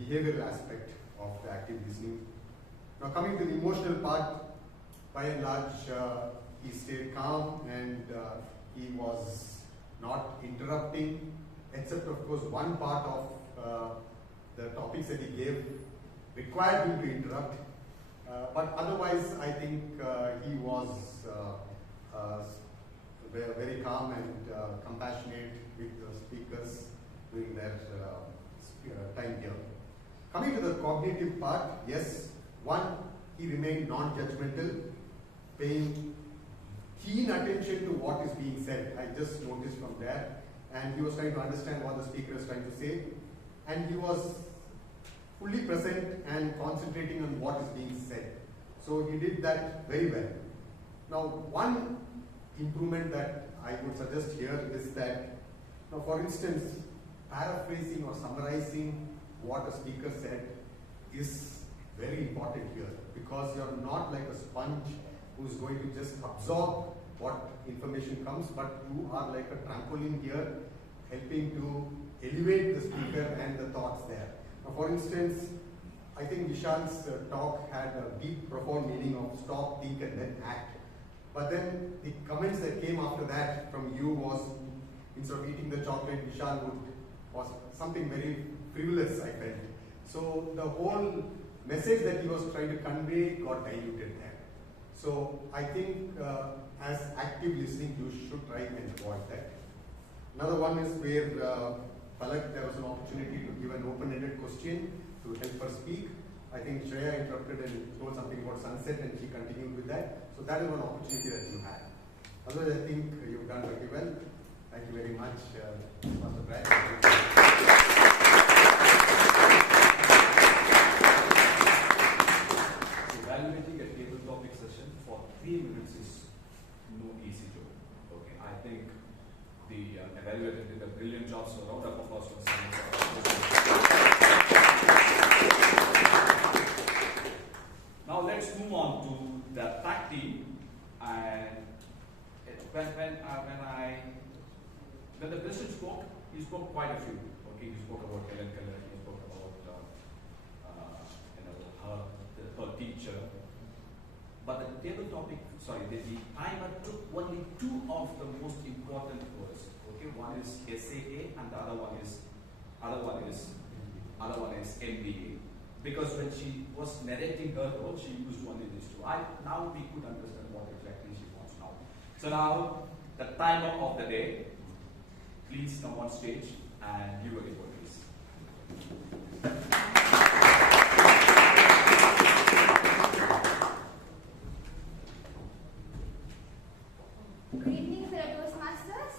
behavioral aspect of the active listening. Now coming to the emotional part, by and large, he stayed calm and he was not interrupting, except of course one part of the topics that he gave required him to interrupt. But otherwise, I think he was very calm and compassionate with the speakers during their time here. Coming to the cognitive part, yes, one, he remained non-judgmental, paying keen attention to what is being said. I just noticed from there. And he was trying to understand what the speaker is trying to say. And he was fully present and concentrating on what is being said. So he did that very well. Now, one improvement that I would suggest here is that, now for instance, paraphrasing or summarizing what a speaker said is very important here, because you're not like a sponge who's going to just absorb what information comes, but you are like a trampoline here, helping to elevate the speaker and the thoughts there. Now, for instance, I think Vishal's talk had a deep, profound meaning of stop, think, and then act. But then the comments that came after that from you was, instead of eating the chocolate, Vishal was something very frivolous, I felt. So the whole message that he was trying to convey got diluted there. So I think as active listening, you should try and avoid that. Another one is where Palak, there was an opportunity to give an open-ended question to help her speak. I think Shreya interrupted and told something about sunset and she continued with that. So that is one opportunity that you had. Otherwise, I think you've done very well. Thank you very much, Master Bryan. Evaluating a table topic session for 3 minutes is no easy job. Okay, I think the evaluator did a brilliant job. So round of applause for Now let's move on to the president spoke, he spoke quite a few. Okay, he spoke about Helen Keller, he spoke about her teacher. But the table topic, the timer took only two of the most important words. Okay, one is SAA and the other one is MBA. Because when she was narrating her role, she used only these two. Now we could understand what exactly she wants now. So now, the timer of the day, please come on stage and give a report, please. Good evening, fellow Toastmasters.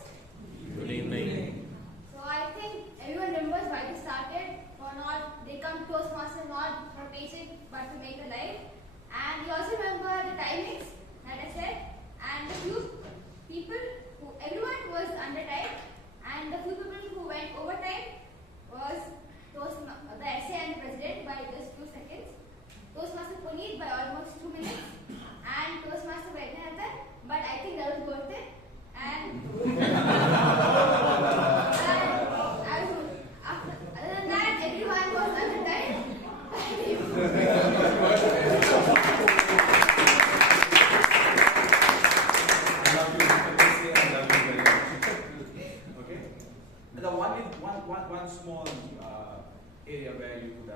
Good evening. So I think everyone remembers why we started. For not, they come Toastmasters not for paycheck but to make a life. And you also remember the timings that I said. And the few people everyone was under time. And the few people who went overtime was the essay and the president by just 2 seconds. Toastmaster Puneeth by almost 2 minutes. And Toastmaster Vasantha, but I think that was worth it. And other than that, everyone was under time. Okay. And the one small area where you could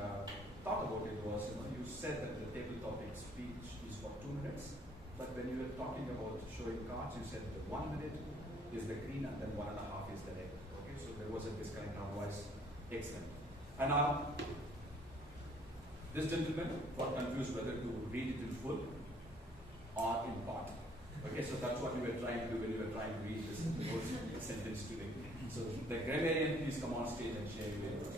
talk about it was, you said that the table topic speech is for 2 minutes. But when you were talking about showing cards, you said the 1 minute is the green and then 1.5 is the red. Okay, so there was a disconnect, otherwise excellent. And now, this gentleman got confused whether to read it in full or in part. Okay, so that's what we were trying to do when we were trying to read this whole sentence today. So the grammarian, please come on stage and share your words.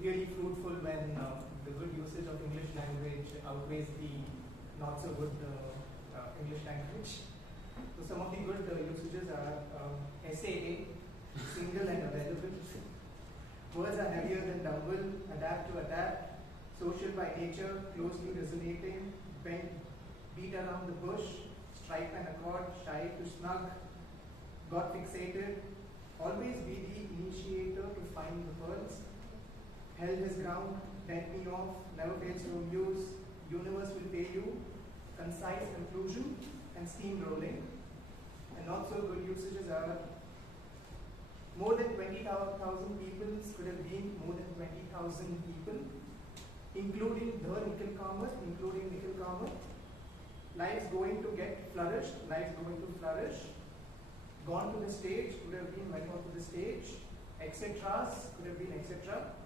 Really fruitful when the good usage of English language outweighs the not so good English language. So some of the good usages are SAA, single and available. Words are heavier than double, adapt to adapt, social by nature, closely resonating, bent, beat around the bush, strike and accord, shy to snug, got fixated, always be the initiator to find the pearls. Held his ground, bent me off, never fails to amuse, universe will pay you, concise conclusion, and steamrolling. And not so good usages are more than 20,000 people could have been more than 20,000 people, including nickel comma. Life's going to get flourished, life's going to flourish. Gone to the stage could have been went on to the stage, etc's could have been etc.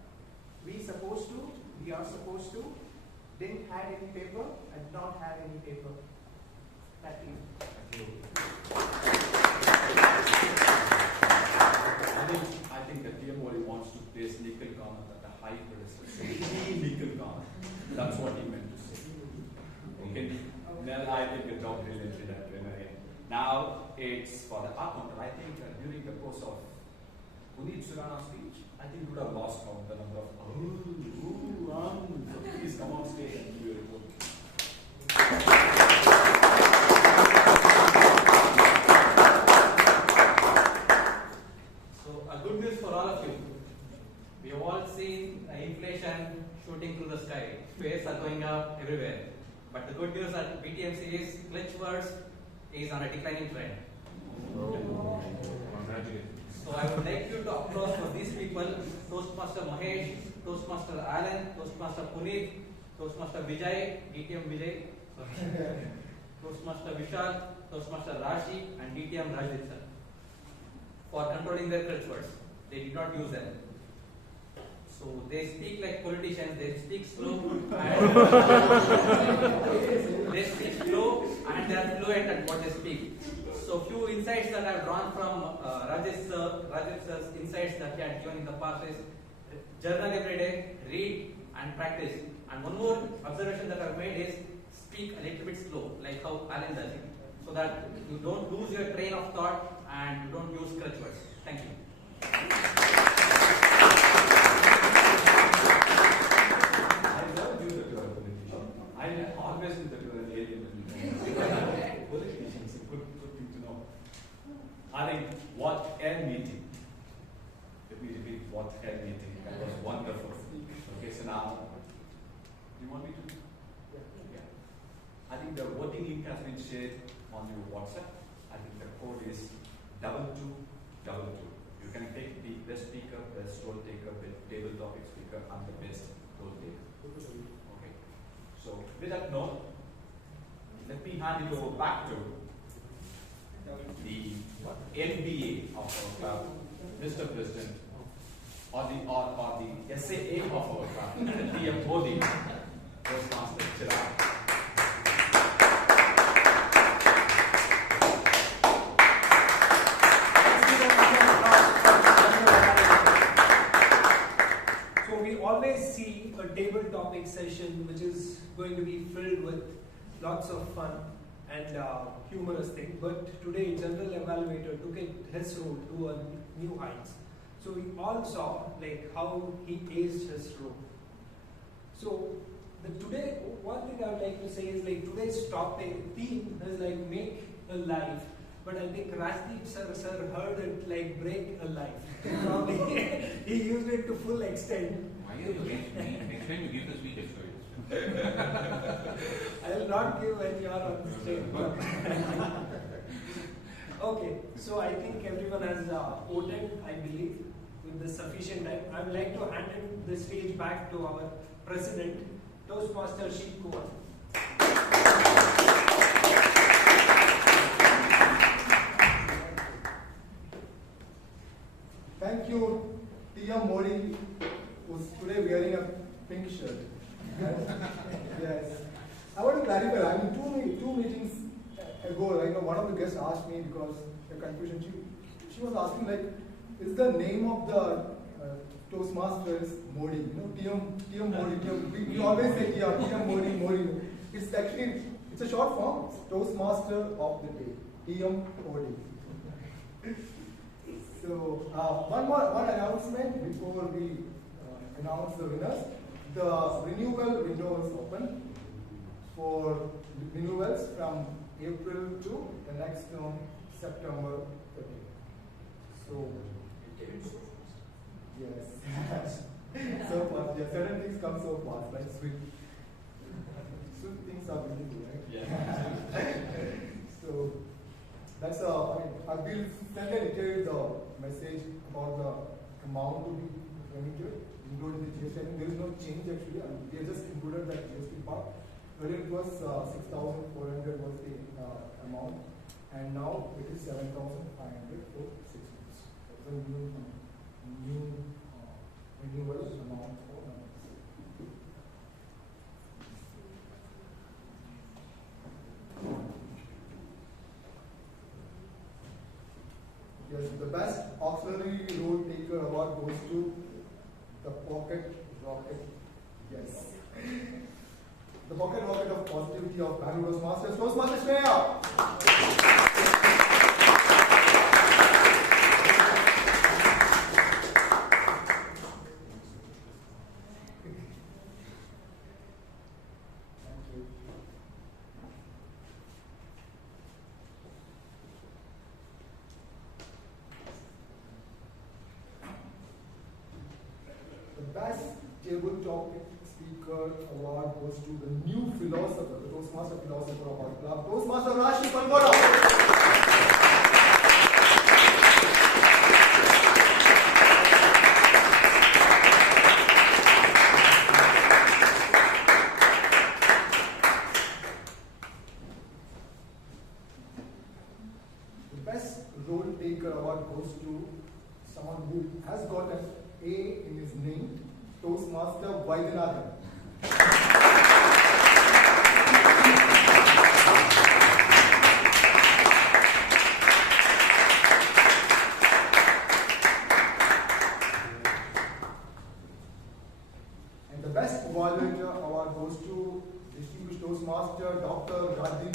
We supposed to, we are supposed to, didn't have any paper, and not have any paper. Back to you. I think the TMO wants to place nickel comma at the high pedestal. Nickel comma. That's what he meant to say. Okay. Well, I think the job brilliantly that way. Now it's for the accountant. I think during the course of Puneeth Suraana's speech, I think you would have lost count the number of so please come on stage and do your report. So, good news for all of you. We have all seen inflation shooting through the sky. Fares are going up everywhere. But the good news at BTMC is glitch words is on a declining trend. Congratulations. So I would like you to applause for these people: Toastmaster Mahesh, Toastmaster Anand, Toastmaster Puneeth, Toastmaster Vijay, DTM Vijay, Toastmaster Vishal, Toastmaster Rashi, and DTM Rajitha for controlling their curse words. They did not use them. So they speak like politicians. They speak slow and they speak slow and they are fluent at what they speak. So few insights that I have drawn from Rajit's insights that he had given in the past is journal every day, read and practice. And one more observation that I have made is speak a little bit slow, like how Alan does it, so that you don't lose your train of thought and you don't use crutch words. Thank you. never knew that you are a politician. I always knew that you are an alien. Politicians, a good thing to know. I think what a meeting. Let me repeat what a meeting. That was wonderful. Okay, so now, do you want me to? Yeah. I think the voting link has been shared on your WhatsApp. I think the code is 2222. You can take the best speaker, best role taker, best table topic speaker, and the best role taker. Okay. So with that note, let me hand it over back to the MBA of our club, Mr. President, or the SAA of our club, the TM Modi, Toastmaster Chiranth. So we always see a table topic session which is going to be filled with lots of fun and humorous things. But today, General Evaluator took his role to a new heights. So we all saw like how he aced his role. So today, one thing I would like to say is like today's topic theme is like make a life. But I think Rajdeep sir heard it like break a life. Probably he used it to full extent. Why are you against me? Next time you give the speech first. I will not give when you are on the stage. Okay, so I think everyone has voted, I believe, with the sufficient time. I would like to hand the stage back to our president, Toastmaster Sheeb Kumar. Thank you, TM Modi, who's today wearing a pink shirt. Yes. I want to clarify, I mean, two meetings ago, like one of the guests asked me because the confusion, she was asking like, is the name of the Toastmasters Modi? TM Modi. We always say TM Modi. It's actually, it's a short form. It's Toastmaster of the Day. TM Modi. So one announcement before we announce the winners. The renewal window is open for renewals from April to the next term, September 30th. So, yes. So fast, yeah, certain things come so fast, like sweet. Sweet things are beautiful, right? Yeah. So, that's I will send a detailed message about the amount to be remitted, including the GST. I think there is no change actually. We have just included that GST part. Earlier it was 6,400 was the amount, and now it is 7,500 for 6 months. That's a new renewal amount for members. Yes, the best auxiliary role taker award goes to the Pocket Rocket. Yes. The Pocket Rocket of Positivity of Bangalore Toastmasters. Toastmasters, Mehta! Tabletop Speaker Award goes to the new philosopher, the Toastmaster philosopher of our club, Toastmaster Rashi, Palgota. The best role taker award goes to someone who has got an A in his name, Toastmaster Vaidenathan. And the best volunteer award goes to distinguished Toastmaster Dr. Rajdeep.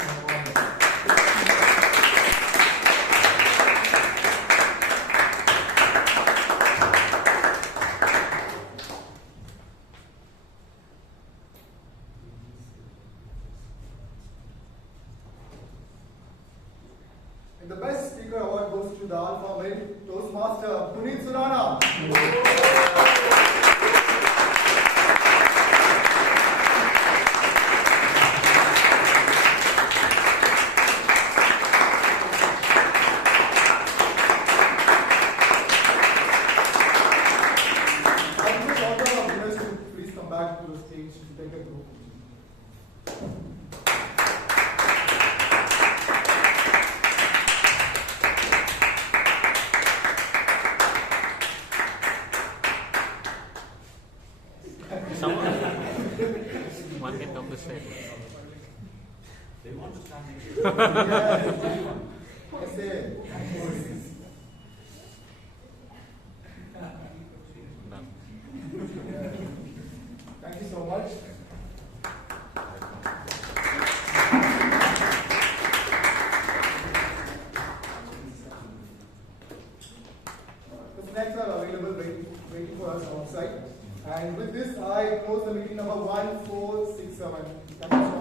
back to the stage to take a group. One can come this side. They want to stand Thank you so much. The snacks are available waiting for us outside. And with this, I close the meeting number 1467. Thank you so much.